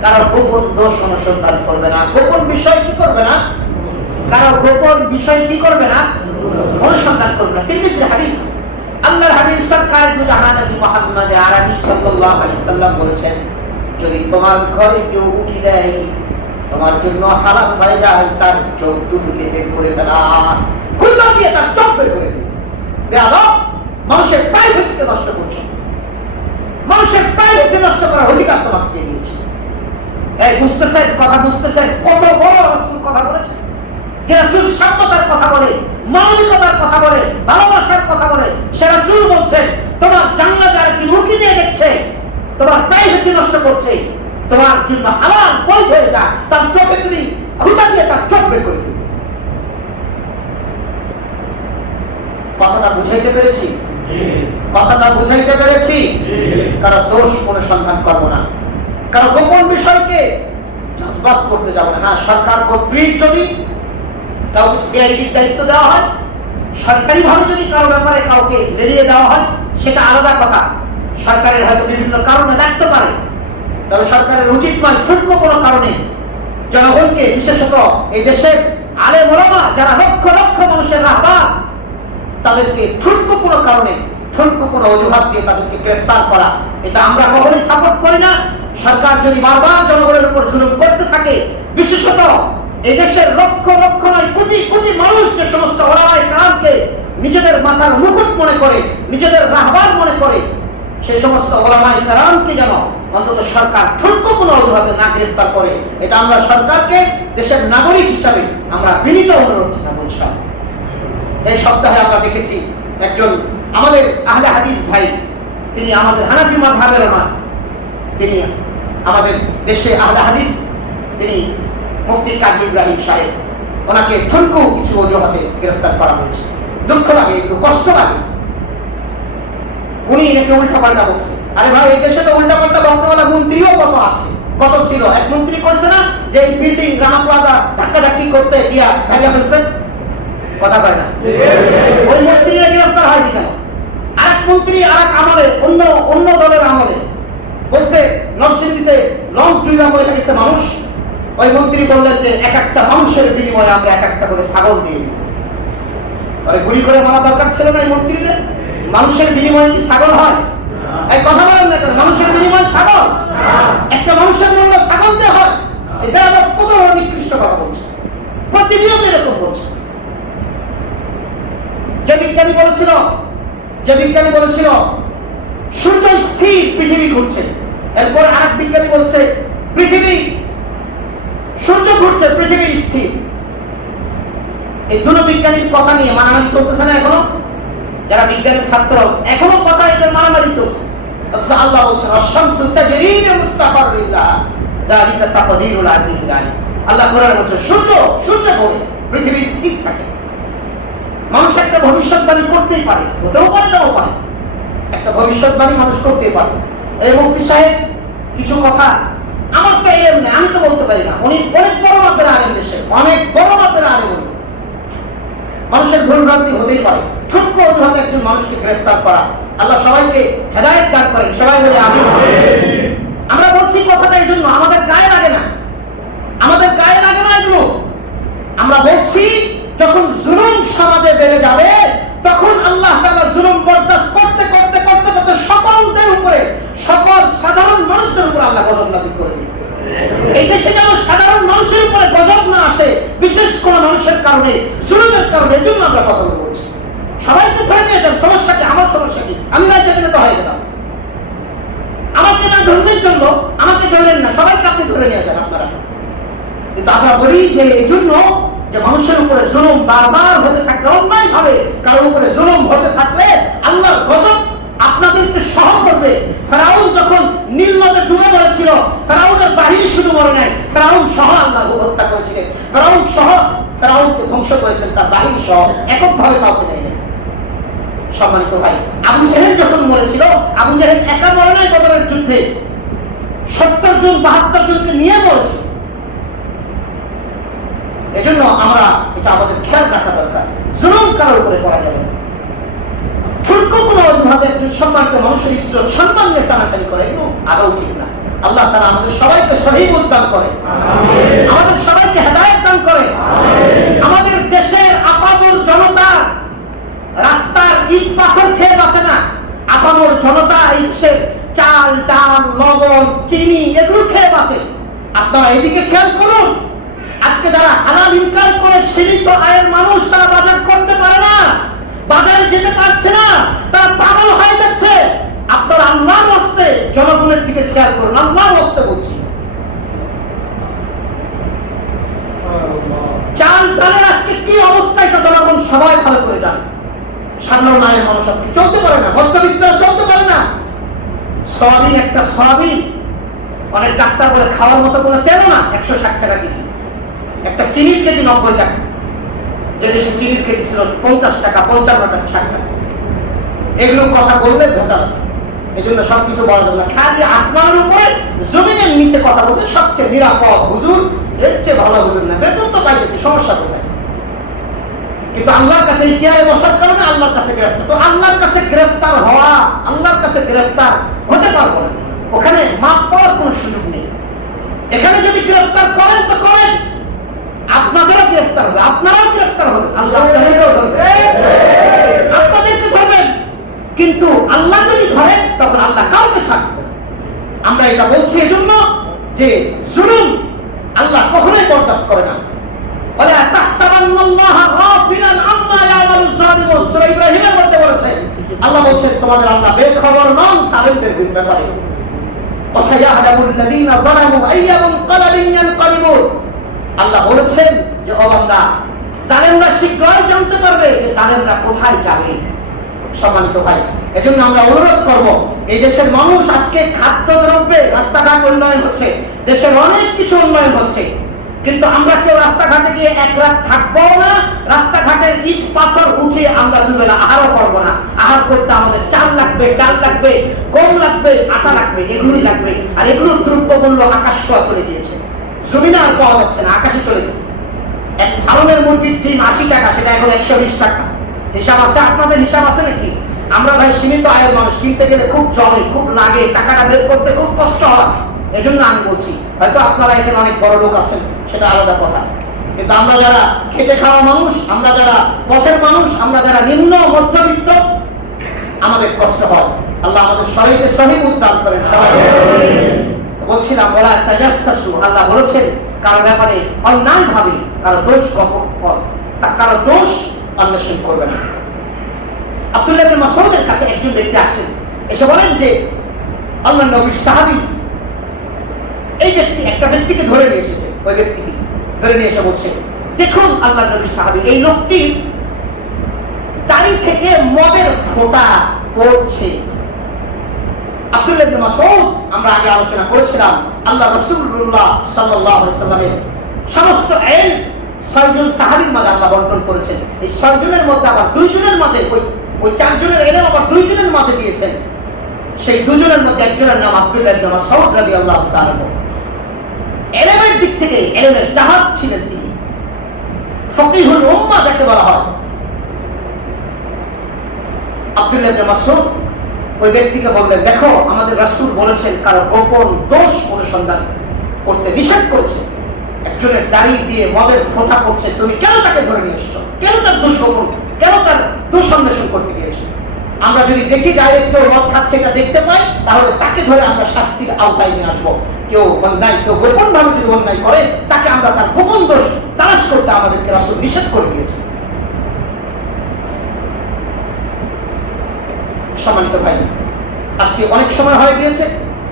কারো গোপন দোষ অনুসন্ধান করবে না, গোপন বিষয় কি করবে না, কারো গোপন বিষয় কি করবে না, অনুসন্ধান করবে না। তিরমিজির হাদিস, আল্লাহর হাবিব সরকার দু জাহান নবী মুহাম্মদ আরবি সাল্লাল্লাহু আলাইহি সাল্লাম বলেছেন, যদি তোমার ঘরে কেউ উকি দেয় তোমার জন্য হালাল হয়ে যায়, তার চোখ দুটোকে বের করে ফেলা, খুলনা দিয়ে তার চোখ বের করে দিন। বেয়াদব, মানুষের প্রাইভেসিকে নষ্ট করছো। মানুষের প্রাইভেসি নষ্ট করার অধিকার তোমাকে দিয়ে দিয়েছে। এই বুঝতেছেন, কথা বুঝতেছেন? কত বড় রাসূল কথা বলেছেন, যে রাসূল সাম্যতার কথা বলে, মানবিকতার কথা বলে, ভালোবাসার কথা বলে। সে রাসূল বলছেন তোমার জান্নাতে আরেকটি মুখি দিয়ে দেখছে, তোমার প্রাইভেসি নষ্ট করছে, তোমার জন্য হালাল বৈধ এটা, তার চোখে তুমি খুঁটা দিয়ে তার চোখ বের করে দিবে। কথাটা বুঝাইতে পেরেছি? কথাটা বুঝাইতে পেরেছি? কারো দোষ অনুসন্ধান করবো না, কারো গোপন বিষয়কে চাষবাস করতে যাবো না। হ্যাঁ, সরকার কর্তৃক যদি কাউকে সিআইডির দায়িত্ব দেওয়া হয়, সরকারি ভাবে যদি কারো ব্যাপারে কাউকে লেলিয়ে দেওয়া হয়, সেটা আলাদা কথা। সরকারের হয়তো বিভিন্ন কারণে ডাকতে পারে, তবে সরকারের উচিত নয় ছোট্ট কোনো কারণে জনগণকে, বিশেষত এই দেশের আলেম ওলামা যারা লক্ষ লক্ষ মানুষের রাহবার, তাদেরকে ছোট্ট কোনো কারণে, ছোট্ট কোনো অজুহাত দিয়ে তাদেরকে গ্রেফতার করা, এটা আমরা কখনোই সাপোর্ট করি না। সরকার যদি বারবার জনগণের উপর জুলুম করতে থাকে, বিশেষত এই দেশের লক্ষ লক্ষ নয় কোটি কোটি মানুষ যে সমস্ত ওলামায়ে কেরামকে নিজেদের মাথার মুকুট মনে করে, নিজেদের রাহবার মনে করে, সেই সমস্ত ওলামায়ে কেরামকে যেন অন্তত সরকার ছোট্ট কোনো অজুহাতে না গ্রেফতার করে, এটা আমরা সরকারকে দেশের নাগরিক হিসাবে আমরা বিনীত অনুরোধ বলছিলাম। এই সপ্তাহে আমরা দেখেছি একজন আমাদের আহলে হাদিস ভাই, তিনি আমাদের হানাফি মাযহাবের না, তিনি আমাদের দেশে আহলে হাদিস, তিনি মুফতি কাজী ইব্রাহিম সাহেব, ওনাকে ঠুনকু কিছু অজুহাতে গ্রেফতার করা হয়েছে। দুঃখ লাগে, একটু কষ্ট লাগে। উনি একে উল্টাপাল্টা বলছে। আরে ভাই, এই দেশে তো উল্টাপাল্টা বক্তব্যওয়ালা মন্ত্রীও কত আছে, কত ছিল। এক মন্ত্রী কইছে না যে এই বিল্ডিং রানা প্লাজা ধাক্কাধাক্কি করতে গিয়া ভেঙে ফেলছে, কথা কয় না? ওই মন্ত্রীরা গ্রেফতার হয়নি কেন? আরেক মন্ত্রী আরেক আমলে, অন্য দলের আমলে বলছে নরসিংদীতে লঞ্চ ডুইবা মরে গেছে মানুষ। ওই মন্ত্রী বললেন যে এক একটা মানুষের বিনিময়ে আমরা এক একটা করে ছাগল দিয়ে দিব। আরে গুলি করে মারা দরকার ছিল না এই মন্ত্রীরা? মানুষের বিনিময়ে কি ছাগল হয়? এই কথা বলেন না কেন? মানুষের বিনিময়ে ছাগল, একটা মানুষের মূল্য ছাগল দিয়ে হয়? এটা কত নিকৃষ্ট কথা বলছে, প্রতিনিয়ত এরকম বলছে। যে বিজ্ঞানী বলেছিল সূর্য স্থির, পৃথিবী ঘুরছে। এরপর আরেক বিজ্ঞানী বলছে সূর্য ঘুরছে, পৃথিবী স্থির। এই দুটো বিজ্ঞানীর কথা নিয়ে মারামারি চলতেছে না এখনো? যারা বিজ্ঞানের ছাত্র, এখনো কথা এদের মারামারি চলছে। অথচ আল্লাহ বলছেন আশ-শামসু তাজরি লিমুস্তাকাররিন লাহা যালিকা তাকদীরুল আজিজিল আলীম। আল্লাহ কোরআনে বলছেন সূর্য ঘোরে, পৃথিবী স্থির থাকে। মানুষ একটা ভবিষ্যৎবাণী করতেই পারে, হতেও পারে নাও পারে, একটা ভবিষ্যৎবাণী মানুষ করতেই পারে। এই মুফতি সাহেব কিছু কথা, আমার তো এলেম নেই, আমি তো বলতে পারি না। উনি অনেক বড় মাপের আলেম, দেশের অনেক বড় মাপের আলেম। উনি মানুষের ভুল ভ্রান্তি হতেই পারে। ছোট্ট অজুহাতে একজন মানুষকে গ্রেফতার করা, আল্লাহ সবাইকে হেদায়েত দান করেন। সবাই বলে আমিন। আমরা বলছি কথাটা এই জন্য, আমাদের গায়ে লাগে না, এগুলো। আমরা বলছি যখন জুলুম সমাজে বেড়ে যাবে, তখন আল্লাহ তাআলা জুলুম বরদাস্ত করতে করতে করতে করতে সকলদের উপরে, সকল সাধারণ মানুষদের উপরে আল্লাহ গজব নাযিল করে দিবেন। এই দেশে যেন সাধারণ মানুষের উপরে গজব না আসে, বিশেষ কোন মানুষের কারণে, জুলুমের কারণে। এজন্য আমরা কথা বলছি। সবাইকে ধরে নিয়ে যান, সমস্যা কি? আমার সমস্যা কি? আমি না চাইলে তো হয়ে গেলাম। আমাকে না ধরলেন জন্য আমাকে ধরলেন না, সবাইকে আপনি ধরে নিয়ে যান আপনারা। কিন্তু আমরা বলি যে এই জন্য যে মানুষের উপরে জুলুম বারবার হতে থাকলে, অন্যায় ভাবে কারোর উপরে জুলুম হতে থাকলে আল্লাহর গজব আপনাদেরকে সহ করবে। ফেরাউন যখন নীল নদে ডুবে মরেছিল, ফেরাউনের বাহিনী শুধু মরে নাই, ফেরাউন সহ আল্লাহ হত্যা করেছিলেন। ফেরাউনকে ধ্বংস করেছেন তার বাহিনী সহ, এককভাবে কাউকে নেই। সম্মানিত ভাই, আবু জেহেল যখন মরেছিল, আবু জেহেল একা মরে নাই বদরের যুদ্ধে, 70 জন 72 জনকে নিয়ে মরেছে। এজন্য আমরা এটা আমাদের খেয়াল রাখা দরকার, জুলুম কারোর উপরে করা যাবে না। ছোট্ট কোনো অজুহাতে একজন সম্মানিত মানুষের ইজ্জত সম্মান নিয়ে টানাটানি করে, এগুলো আদৌ ঠিক না। আল্লাহ তাআলা আমাদের সবাইকে সহিহ বুঝ দান করে, আমাদের সবাইকে হেদায়েত দান করে। আমাদের দেশের আপামর জনতা রাস্তার ইট পাথর খেয়ে বাঁচে না। আপামর জনতা ইচ্ছে চাল, ডাল, লবণ, চিনি এগুলো খেয়ে বাঁচে। আপনারা এদিকে খেয়াল করুন। আজকে যারা হালাল ইনকাম করে সীমিত আয়ের মানুষ, তারা বাজার করতে পারে না, বাজারে যেতে পারছে খেয়াল করুন, আল্লাহর ওয়াস্তে বলছি। চাল ডালের আজকে কি অবস্থা এটা জনগণ সবাই ভালো করে জানে। সাধারণ আয়ের মানুষ আজকে চলতে পারে না, মধ্যবিত্তরা চলতে পারে না। সয়াবিন, একটা সয়াবিন অনেক ডাক্তার বলে খাওয়ার মতো কোনো তেলও না, 160 টাকা কেজি। একটা চিনির কেজি 90 টাকা, যে দেশে চিনির কেজি ছিল 50 টাকা, 55 টাকা, 60 টাকা। এগুলো কথা বললে ভেজাল আছে, এই জন্য সবকিছু বলা যাবে না। খালি আসমানের উপরে জমিনের নিচে কথা বলবে সবচেয়ে নিরাপদ। হুজুর এর চেয়ে ভালো হুজুর না, বেতন তো পাইতেছি, সমস্যা কোথায়? কিন্তু আল্লাহর কাছে এই চেয়ারে বসার কারণে আল্লাহর কাছে গ্রেফতার। তো আল্লাহর কাছে গ্রেফতার হওয়া, আল্লাহর কাছে গ্রেফতার হতে পারবো না, ওখানে মাপ পাওয়ার কোনো সুযোগ নেই। এখানে যদি গ্রেফতার করেন তো করেন, আপনাদেরও গ্রেফতার হবে, আপনারাও গ্রেফতার হবেন, আল্লাহ আপনাদেরকে ধরবেন। কিন্তু আল্লাহ যদি ধরেন তখন আল্লাহ কাউকে ছাড়বেন। আমরা এটা বলছি এজন্য যে জুলুম আল্লাহ কখনোই বরদাস্ত করে না। ওয়ালা তাহসাবান্নাল্লাহা গাফিলান আম্মা ইয়ামালুজ জালিমুন, সূরা ইব্রাহিমের মধ্যে বলেছেন, আল্লাহ বলেছেন তোমাদের আল্লাহ বেখবর নন জালিমদের ব্যাপারে। ওয়াসায়াহলামুল লাযীনা যালামু আইয়া মুনকালাবিন ইয়ানকালিবুন, আল্লাহ বলেছেন যে ও বান্দা, জালেমরা শীঘ্রই জানতে পারবে যে জালেমরা কোথায় যাবে। সম্মানিত ভাই, এজন্য আমরা অনুরোধ করব, এই দেশের মানুষ আজকে খাদ্যদ্রব্যে রাস্তাঘাট উন্নয়ন হচ্ছে, দেশের অনেক কিছু উন্নয়ন হচ্ছে, কিন্তু আমরা কেউ রাস্তাঘাটে গিয়ে এক রাত থাকবো না, রাস্তাঘাটের ইট পাথর উঠিয়ে আমরা দুবেলা আহারও করবো না। আহার করতে আমাদের চাল লাগবে, ডাল লাগবে, গম লাগবে, আটা লাগবে, এগুলোই লাগবে। আর এগুলোর দ্রব্যমূল্য আকাশ ছোঁয়া চলে গিয়েছে, জমিনে আর পাওয়া যাচ্ছে না, আকাশে চলে গেছে। এক ফার্মের মুরগির ডিম 80 টাকা, সেটা এখন 120 টাকা। হিসাব আছে? আপনাদের হিসাব আছে নাকি? আমরা ভাই সীমিত আয়ের মানুষ, কিনতে গেলে খুব জলে, খুব লাগে, টাকাটা বের করতে খুব কষ্ট হয়। এজন্য আমি বলছি, হয়তো আপনারা এখানে অনেক বড় লোক আছেন, সেটা আলাদা কথা, কিন্তু আমরা যারা খেটে খাওয়া মানুষ, আমরা যারা পথের মানুষ, আমরা যারা নিম্ন মধ্যবিত্ত, আমাদের কষ্ট হয়। আল্লাহ আমাদের সবাইকে সহি বুঝ দান করেন। সবাই বলছিলাম ওরা তাজাসসু, আল্লাহ বলেছেন কারো ব্যাপারে অন্যায় ভাবে কারো দোষ কারো দোষ অন্বেষণ করবে না। আব্দুল্লাহ ইবনে মাসউদের কাছে একজন ব্যক্তি আসলেন, এসে বলেন যে আল্লাহর নবীর সাহাবী এই ব্যক্তি একটা ব্যক্তিকে ধরে নিয়ে এসেছে, ওই ব্যক্তিকে ধরে নিয়ে এসে বলছে, দেখুন আল্লাহর নবীর সাহাবী, এই লোকটি দাড়ি থেকে মদের ফোঁটা পড়ছে। আব্দুল্লাহ ইবনে মাসউদ, আমরা আগে আলোচনা করেছিলাম, আল্লাহ রাসূলুল্লাহ সাল্লাল্লাহু আলাইহি ওয়াসাল্লামের সমস্ত ইলম 6 জন সাহাবীর মাঝে আল্লাহ বন্টন করেছেন। এই 6 জনের মধ্যে আবার 2 জনের মাঝে, ওই 4 জনের ইলম আবার 2 জনের মাঝে দিয়েছেন। সেই 2 জনের মধ্যে একজনের নাম আব্দুল্লাহ ইবনে মাসউদ রাদিয়াল্লাহু তাআলা। ইলমের দিক থেকে ইলমের জাহাজ ছিলেন তিনি, ফকিহুল উম্মাহ যাকে বলা হয়। আব্দুল্লাহ ইবনে মাসউদ ওই ব্যক্তিকে বললেন, দেখো আমাদের রাসূল বলেছেন কারো গোপন দোষ অনুসন্ধান করতে নিষেধ করেছেন। একজনের দাড়ি দিয়ে মদের ফোঁটা পড়ছে, তুমি কেন তাকে ধরে নিয়ে এসছো? কেন তার দোষ গোপন, কেন তার দোষ অন্বেষণ করতে গিয়েছো? আমরা যদি দেখি ডাইরেক্ট কেউ মদ খাচ্ছে, এটা দেখতে পাই, তাহলে তাকে ধরে আমরা শাস্তির আওতায় নিয়ে আসবো। কেউ অন্যায়, কেউ গোপন ভাবে যদি অন্যায় করে, তাকে আমরা তার গোপন দোষ তালাশ করতে আমাদেরকে রাসূল নিষেধ করে দিয়েছে। সম্মানিত ভাই, আজকে অনেক সময় হয়ে গিয়েছে,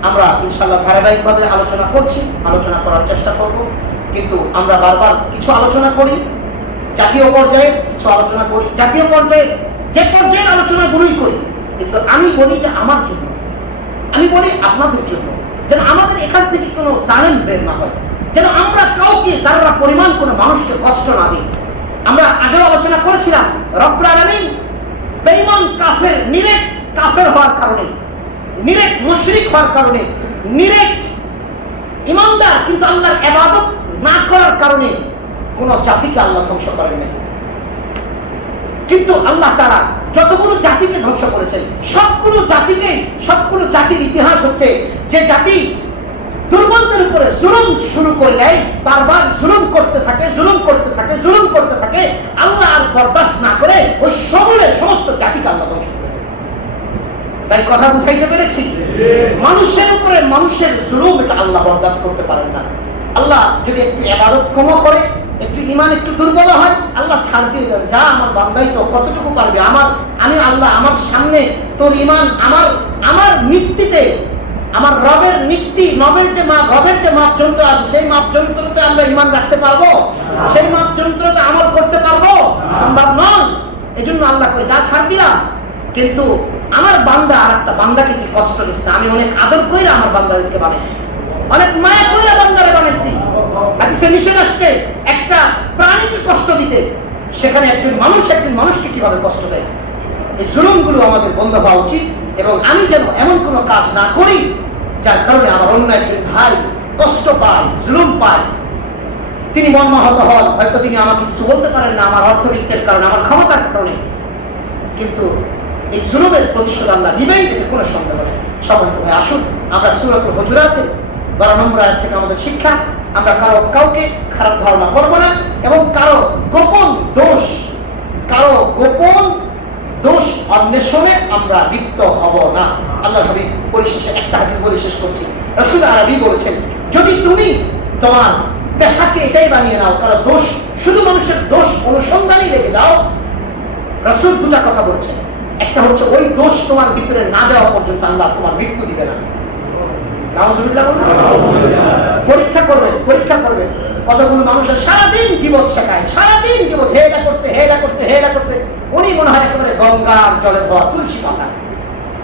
আমরা ইনশাআল্লাহ ধারাবাহিকভাবে আলোচনা করছি, আলোচনা করার চেষ্টা করব, কিন্তু আমরা বারবার কিছু আলোচনা করি, জাতীয় পর্যায়ে কিছু আলোচনা করি, জাতীয় পর্যায়ে যে পর্যায়ে আলোচনাগুলোই করি, কিন্তু আমি বলি যে আমার জন্য, আমি বলি আপনাদের জন্য, যেন আমাদের এখান থেকে কোনো জালেম বের না হয়, যেন আমরা কাউকে যারা পরিমাণ কোনো মানুষকে কষ্ট না দিই। আমরা আগেও আলোচনা করেছিলাম, রব্বুল আলামিন বেঈমান কাফের, নিরেট কাফের হওয়ার কারণে, নিরেট মুশরিক হওয়ার কারণে, নিরেট ইমানদার কিন্তু আল্লাহর ইবাদত না করার কারণে কোন জাতিকে আল্লাহ ধ্বংস করেন নাই। কিন্তু আল্লাহ তাআলা যতগুলো জাতিকে ধ্বংস করেছেন, সবগুলো জাতির ইতিহাস হচ্ছে, যে জাতি দুর্বলদের উপরে জুলুম শুরু করে দেয়, বারবার জুলুম করতে থাকে, আল্লাহ আর বরদাস্ত না করে ওই সমস্ত জাতিকে আল্লাহ ধ্বংস করে। তাই কথা বুঝাইতে পেরেছি? মানুষের উপরে মানুষের জুলুম, এটা আল্লাহ বরদাস্ত করতে পারেন না। আল্লাহ যদি একটু ইবাদত কম করে, একটু ঈমান একটু দুর্বল হয়, আল্লাহ ছাড় দিয়ে দেন, যা আমার বান্দাই তো কতটুকু পারবে, আমি আল্লাহ আমার সামনে তোর ঈমান আমার নীতিতে আমার রবের নীতি, রবের যে মাপ যন্ত্র আছে, সেই মাপ যন্ত্রতে আমরা ঈমান রাখতে পারবো? সেই মাপ যন্ত্রতে আমল করতে পারবো? সম্ভব নয়। এই জন্য আল্লাহ কই যা ছাড় দিলাম, কিন্তু আমার বান্দা আর একটা বান্দাকে কি কষ্ট দিচ্ছে? আমি অনেক আদর করে আমার বান্দাদেরকে বানাইছি, অনেক মায়া করে বান্দারে বানাইছি। হাদিসে নিষেধ আসছে একটা প্রাণীকে কষ্ট দিতে, সেখানে একজন মানুষকে কিভাবে কষ্ট দেয়। এই জুলুমগুলো আমাদের বন্ধ হওয়া উচিত, এবং আমি যেন এমন কোনো কাজ না করি যার কারণে আমার অন্য একজন ভাই কষ্ট পায়, জুলুম পায়, তিনি মর্মাহত হন। হয়তো তিনি আমাকে কিছু বলতে পারেন না আমার অর্থবিত্তের কারণে, আমার ক্ষমতার কারণে, কিন্তু এই জুলুমের প্রতিশোধ আল্লাহ নিবেই, এতে কোনো সন্দেহ নেই। সম্মানিত ভাই, আসুন আমরা সূরাতুল হুজুরাতের 12 নম্বর আয়াত থেকে আমাদের শিক্ষা, আমরা কাউকে খারাপ ধারণা করবো না, এবং কারো গোপন দোষ অন্বেষণে আমরা লিপ্ত হব না। আল্লাহ নবী পরিশেষে একটা হাদিস বলে শেষ করছি। রাসূল আরবি বলেছেন, যদি তুমি তোমার পেশাকে এটাই বানিয়ে নাও, কারো দোষ, শুধু মানুষের দোষ অনুসন্ধানই রেখে দাও, রাসূল দুটা কথা বলছেন। একটা হচ্ছে ওই দোষ তোমার ভিতরে না দেওয়া পর্যন্ত আল্লাহ তোমার মৃত্যু দিবে না। নাউজুবিল্লাহ বলুন। পরীক্ষা করবেন। কতগুলো মানুষের সারাদিন গীবত শেখায়, সারাদিন গীবত, হে এটা করছে। উনি মনে হয় একেবারে গঙ্গার জলে ধোয়া তুলসী পাতা,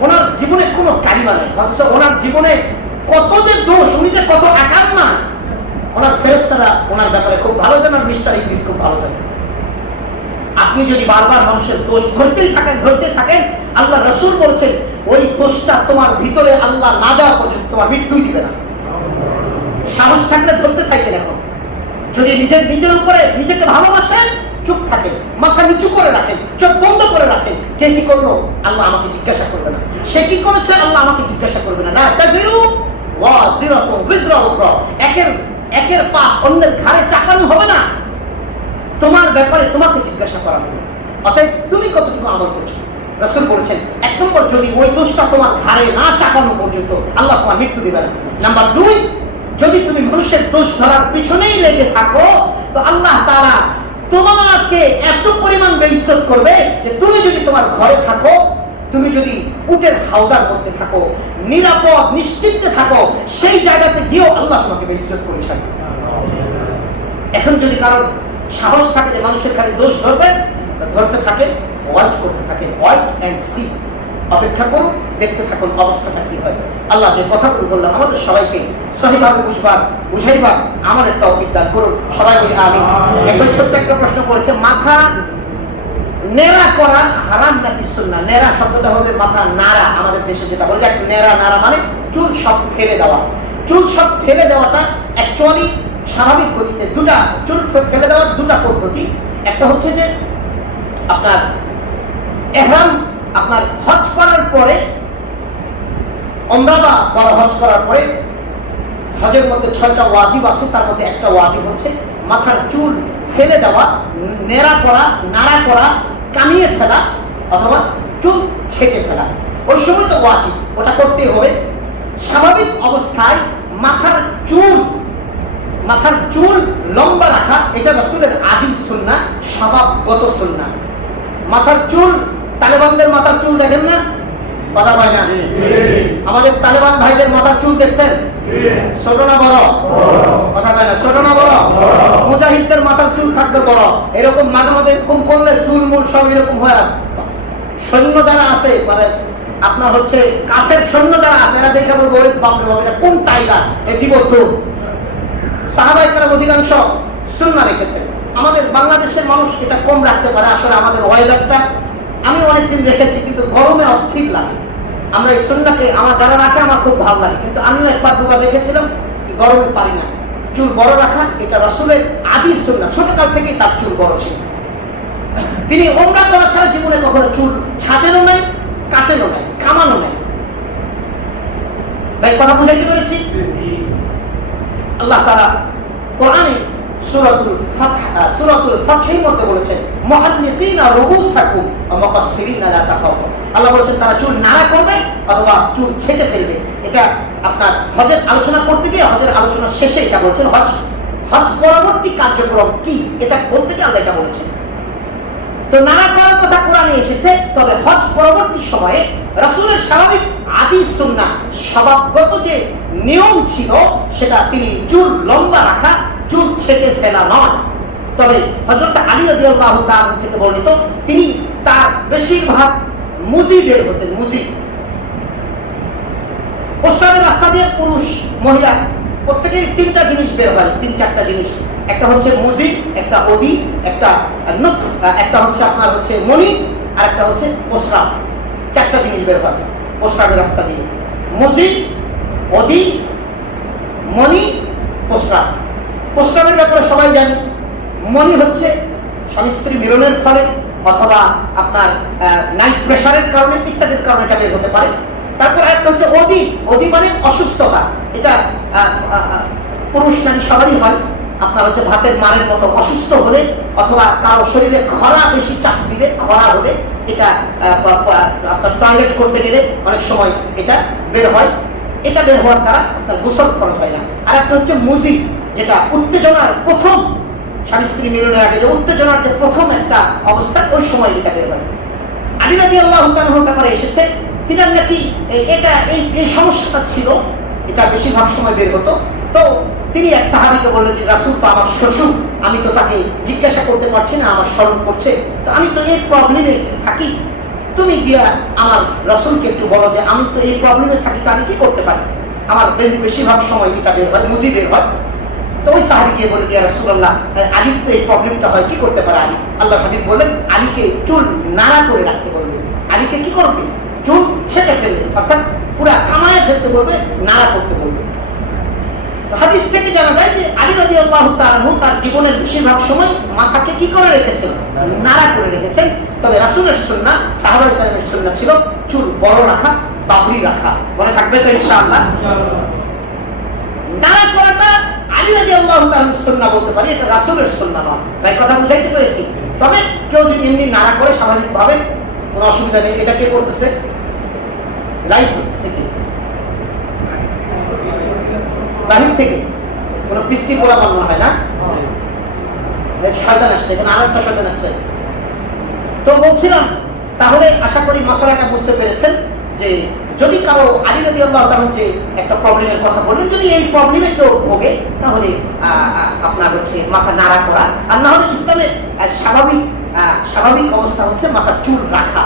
ওনার জীবনে কোনো কালিমা নেই, অথচ ওনার জীবনে কত যে দোষ, উনি যে কত আকার না, ওনার ফেরেশতারা ওনার ব্যাপারে খুব ভালো জানার, মিস্টার ইংলিশ খুব ভালো জানেন। আপনি যদি বারবার মানুষের দোষ ধরতেই থাকেন, আল্লাহ রাসূল বলেছেন ওই দোষটা তোমার ভিতরে আল্লাহ না দেওয়া পর্যন্ত তোমার মৃত্যুই দিবে না। সাহস থাকলে ধরতে থাকেন। এখন যদি নিজের উপরে নিজেকে ভালোবাসেন, চুপ থাকেন, মাথা নিচু করে রাখেন, চোখ বন্ধ করে রাখেন। কে কি করলো আল্লাহ আমাকে জিজ্ঞাসা করবে না, সে কি করেছে আল্লাহ আমাকে জিজ্ঞাসা করবে না। একের পাপ অন্যের ঘাড়ে চাপানো হবে না, তোমার ব্যাপারে তোমাকে জিজ্ঞাসা করা হবে। অতএব তুমি কতটুকু আমল করছো? রাসূল বলেছেন, 1 নম্বর, যদি ওই দোষটা তোমার ঘাড়ে না চাপানো পর্যন্ত আল্লাহ তোমার মৃত্যু দিবে না। নাম্বার 2, যদি তুমি মানুষের দোষ ধরার পিছনেই লেগে থাকো, তো আল্লাহ তাআলা তোমাকে এত পরিমাণ বেইজ্জত করবে যে তুমি যদি তোমার ঘরে থাকো, তুমি যদি উটের হাওদার মধ্যে থাকো, নিরাপদ নিশ্চিন্তে থাকো, সেই জায়গাতে গিয়েও আল্লাহ তোমাকে বেইজ্জত করে ছাড়বে। এখন যদি কারোর সাহস থাকে যে মানুষের খালি দোষ ধরবেন, ধরতে থাকেন, ওয়াইট করতে থাকেন, ওয়াইট অ্যান্ড সি, অপেক্ষা করুন, দেখতে থাকুন অবস্থাটা কি হয়। আল্লাহ যে কথাগুলো বললাম আমাদের সবাইকে সহিভাবে বুঝাইবার আমার একটা তৌফিক দান করুন। সবাই বলি আমিন। একবার ছোট্ট একটা প্রশ্ন করেছে, মাথা নেড়া করা হারাম নাকি সুন্নাহ? নেড়া শব্দটা হবে মাথা নাড়া, আমাদের দেশে যেটা বলে যে নেড়া মানে চুল সব ফেলে দেওয়া। চুল সব ফেলে দেওয়াটা অ্যাকচুয়ালি স্বাভাবিক গতিতে চুল ফেলে দেওয়ার দুটা পদ্ধতি। একটা হচ্ছে যে আপনার ইহরাম, আপনার হজ করার পরে, উমরা বা বড় হজ করার পরে, হজের মধ্যে 6টা ওয়াজিব আছে, তার মধ্যে একটা ওয়াজিব হচ্ছে মাথার চুল ফেলে দেওয়া, নাড়া করা, কামিয়ে ফেলা, অথবা চুল ছেঁটে ফেলা। ওই সময় তো ওয়াজিব, ওটা করতেই হবে। স্বাভাবিক অবস্থায় মাথার চুল লম্বা রাখা, এটা রাসূলের আদি সুন্নাহ, স্বভাবগত সুন্নাহ। মাথার চুল, তালেবানদের মাথার চুল দেখেন না? কথা হয় না? আমাদের তালেবান ভাইদের মাথার চুল দেখছেন? ছোট না বড়? কথা হয় না? ছোট না বড়? মুজাহিদদের মাথার চুল থাকবে বড়। এরকম মাঝে মাঝে এরকম করলে চুল মূল সব এরকম হয়। সৈন্য যারা আছে, মানে আপনার হচ্ছে কাফের সৈন্য যারা আছে, এরা দেখে বলবো ওরে বাপরে বাপ, এটা কোন টাইগার, এ দিবদ্ধ। সাহাবায়ে কেরাম অধিকাংশ সুন্নাহ রেখেছেন। আমাদের বাংলাদেশের মানুষ এটা কম রাখতে পারে। আসলে আমাদের ওয়েদারটা, আমি অনেকদিন রেখেছি, কিন্তু গরমে অস্থির লাগে। আমরা এই সুন্নাহকে আমার যারা রাখে আমার খুব ভালো লাগে, কিন্তু আমিও একবার দুবার রেখেছিলাম, গরমে পারি না। চুল বড় রাখা এটা রাসূলের আদি সুন্নাহ, ছোটকাল থেকেই তার চুল বড় ছিল। তিনি উমরা করা ছাড়া জীবনে কখনো চুল ছাটেনও নাই, কাটেনও নাই, কামানো নাই। ভাই কথা বুঝাইতে পেরেছি? আল্লাহ তাআলা কোরআনে সূরাতুল ফাতহের মধ্যে বলেছেন, মুহাল্লিকিনা রুউসাকুম ওয়া মুকাসসিরিনা লা তাখাফু। আল্লাহ বলেছেন তারা চুল নাড়া করবে অথবা চুল ছেঁটে ফেলবে। এটা আপনার হজের আলোচনা করতে গিয়ে, হজের আলোচনা শেষে এটা বলছেন, হজ পরবর্তী কার্যক্রম কি এটা বলতে গিয়ে আল্লাহ এটা বলেছেন। তো নাড়া করার কথা কোরআনে এসেছে, তবে হজ পরবর্তী সময়ে রাসূলের স্বাভাবিক আদি সুন্নাহ স্বভাবগত যে নিয়ম ছিল সেটা তিনি চুল লম্বা রাখা, চুল ছেঁটে ফেলা নয়। তবে হযরত আলী রাদিয়াল্লাহু তাআলা থেকে বর্ণিত, তিনি তার বেশিরভাগ মুজি বের হতেন। মুজি প্রস্রাবের রাস্তা দিয়ে পুরুষ মহিলা প্রত্যেকের তিনটা জিনিস বের হয়, তিন চারটা জিনিস। একটা হচ্ছে মুজি, একটা অদি, একটা নুতফ, একটা হচ্ছে আপনার হচ্ছে মনি, আর একটা হচ্ছে প্রস্রাব। চারটা জিনিস বের হয় প্রস্রাবের রাস্তা দিয়ে: মুজি, অদি, মনি, প্রস্রাব। প্রস্রাবের ব্যাপারে সবাই জানি। মনি হচ্ছে স্বামী স্ত্রী মিলনের ফলে অথবা আপনার নাইট প্রেশারের কারণে ইত্যাদির কারণে এটা বের হতে পারে। তারপর একটা হচ্ছে অদি। অদি মানে অসুস্থতা। এটা পুরুষ নারী সবারই হয়। আপনার হচ্ছে ভাতের মারের মতো অসুস্থ হলে অথবা কারো শরীরে খরা বেশি চাপ দিলে, খরা হলে এটা আপনার টয়লেট করতে গেলে অনেক সময় এটা বের হয়। এটা বের হওয়ার দ্বারা আপনার গোসল ফরজ হয় না। আর একটা হচ্ছে মুজি, যেটা উত্তেজনার প্রথম, স্বামী স্ত্রী মিলনের আগে যে উত্তেজনার যে প্রথম একটা অবস্থা, ওই সময় এটা বের হয়। আলী রাদিয়াল্লাহু তাআলার ব্যাপারে এসেছে, তিনার নাকি এটা এই সমস্যাটা ছিল, এটা বেশিরভাগ সময় বের হতো। তো তিনি এক সাহাবীকে বললেন যে রাসূল তো আমার শ্বশুর, আমি তো তাকে জিজ্ঞাসা করতে পারছি না, আমার স্মরণ করছে, তো আমি তো এই প্রবলেমে থাকি, তুমি গিয়া আমার রাসূলকে একটু বলো যে আমি তো এই প্রবলেমে থাকি, তো আমি কি করতে পারি, আমার বেশিরভাগ সময় এটা বের হয়, মুজি বের হয়। তো ওই সাহাবী গিয়ে বলে, ইয়া রাসূলুল্লাহ, আলীর তো এই প্রবলেমটা হয়, কি করতে পারে আলী? আল্লাহর হাবিব বললেন, আলীকে চুল নাড়া করে রাখতে বলবেন। আলীকে কি করবে? চুল ছেঁটে ফেলবে, অর্থাৎ পুরা কামায় ফেলতে বলবে, নাড়া করতে বলবে। হাদিস থেকে জানা যায় যে আলী রাদিয়াল্লাহু তাআলা তার জীবনের বেশিরভাগ সময় মাথাকে কি করে রেখেছেন? নাড়া করে রেখেছেন। তবে রাসূলের সুন্নাহ, সাহাবায়ে কেরামের সুন্নাহ ছিল চুল বড় রাখা, বাবরি রাখা। মনে থাকবে তো ইনশাআল্লাহ? নাড়া করাটা আলী রাদিয়াল্লাহু তাআলার সুন্নাহ বলতে পারি, এটা রাসূলের সুন্নাহ নয়। তাই কথা বুঝাইতে পেরেছি? তবে কেউ যদি এমনি নাড়া করে স্বাভাবিকভাবে, কোনো অসুবিধা নেই। এটা কে করতেছে? লাইভ করতেছে কি? বাহির থেকে কোনো পিস্তি পোলা বানানো হয় না? শয়তান আসছে, এখানে আরো একটা শয়তান আসছে। তো বলছিলাম, তাহলে আশা করি মশলাটা বুঝতে পেরেছেন যে যদি কারো আলী রাদিয়াল্লাহু তাআলা যে একটা প্রবলেমের কথা বললেন, যদি এই প্রবলেমে কেউ ভোগে, তাহলে আপনার হচ্ছে মাথা নাড়া করা। আর না হলে ইসলামের স্বাভাবিক অবস্থা হচ্ছে মাথার চুল রাখা।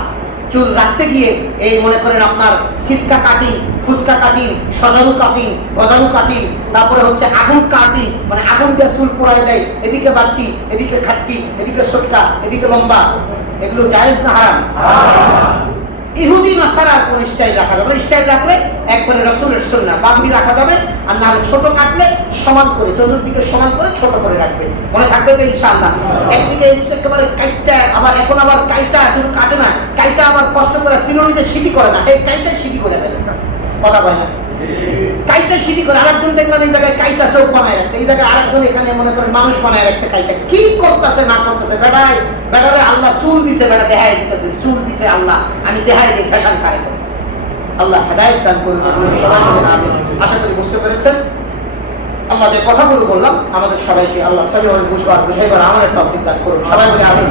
চুল রাখতে গিয়ে এই মনে করেন আপনার সিসকা কাটিং, ফুসকা কাটিং, সজারু কাটিং, গজারু কাটিং, তারপরে হচ্ছে আগুন কাটিং, মানে আগুন দিয়ে চুল পোড়ায় দেয়, এদিকে বাড়তি, এদিকে খাটতি, এদিকে সটকা, এদিকে লম্বা, এগুলো জায়েজ না হারাম? ইহুদি নাসারার কোন স্টাইল রাখা যাবে? স্টাইল রাখলে একবারে রাসূলের সুন্নাহ, বাবরি রাখা যাবে। আর না হলে ছোট কাটলে সমান করে, চতুর্দিকে সমান করে ছোট করে রাখবে। মনে থাকবে তো ইনশাআল্লাহ? একদিকে একেবারে কাইটা, আবার এখন আবার কাইটা শুধু কাটে না, কাইটা আবার কষ্ট করে ফিলোনিতে সিটি করে না, এই কাইটাই সিটি করে ফেলে। কথা কয় না? কাইটা সিটি করে। আরেকজন দেখলাম এই জায়গায় কাইটা চোখ বানায় রাখছে, এই জায়গায় আরেকজন এখানে মনে করেন মানুষ বানায় রাখছে। কাইটা কি করতেছে না করতেছে? বেটারে আল্লাহ চুল দিছে, বেটা দেখাই দিতেছে, চুল দিছে আল্লাহ, আমি দেখাই দিই ফ্যাশন কারে। আল্লাহ হেদায়েত দান করুন। আশা করি বুঝতে পেরেছেন। আল্লাহ যে কথাগুলো বললাম আমাদের সবাইকে আল্লাহ সবাই বুঝবার, বুঝাইবার আমার একটা তৌফিক দান করুন। সবাই বলে আমিন।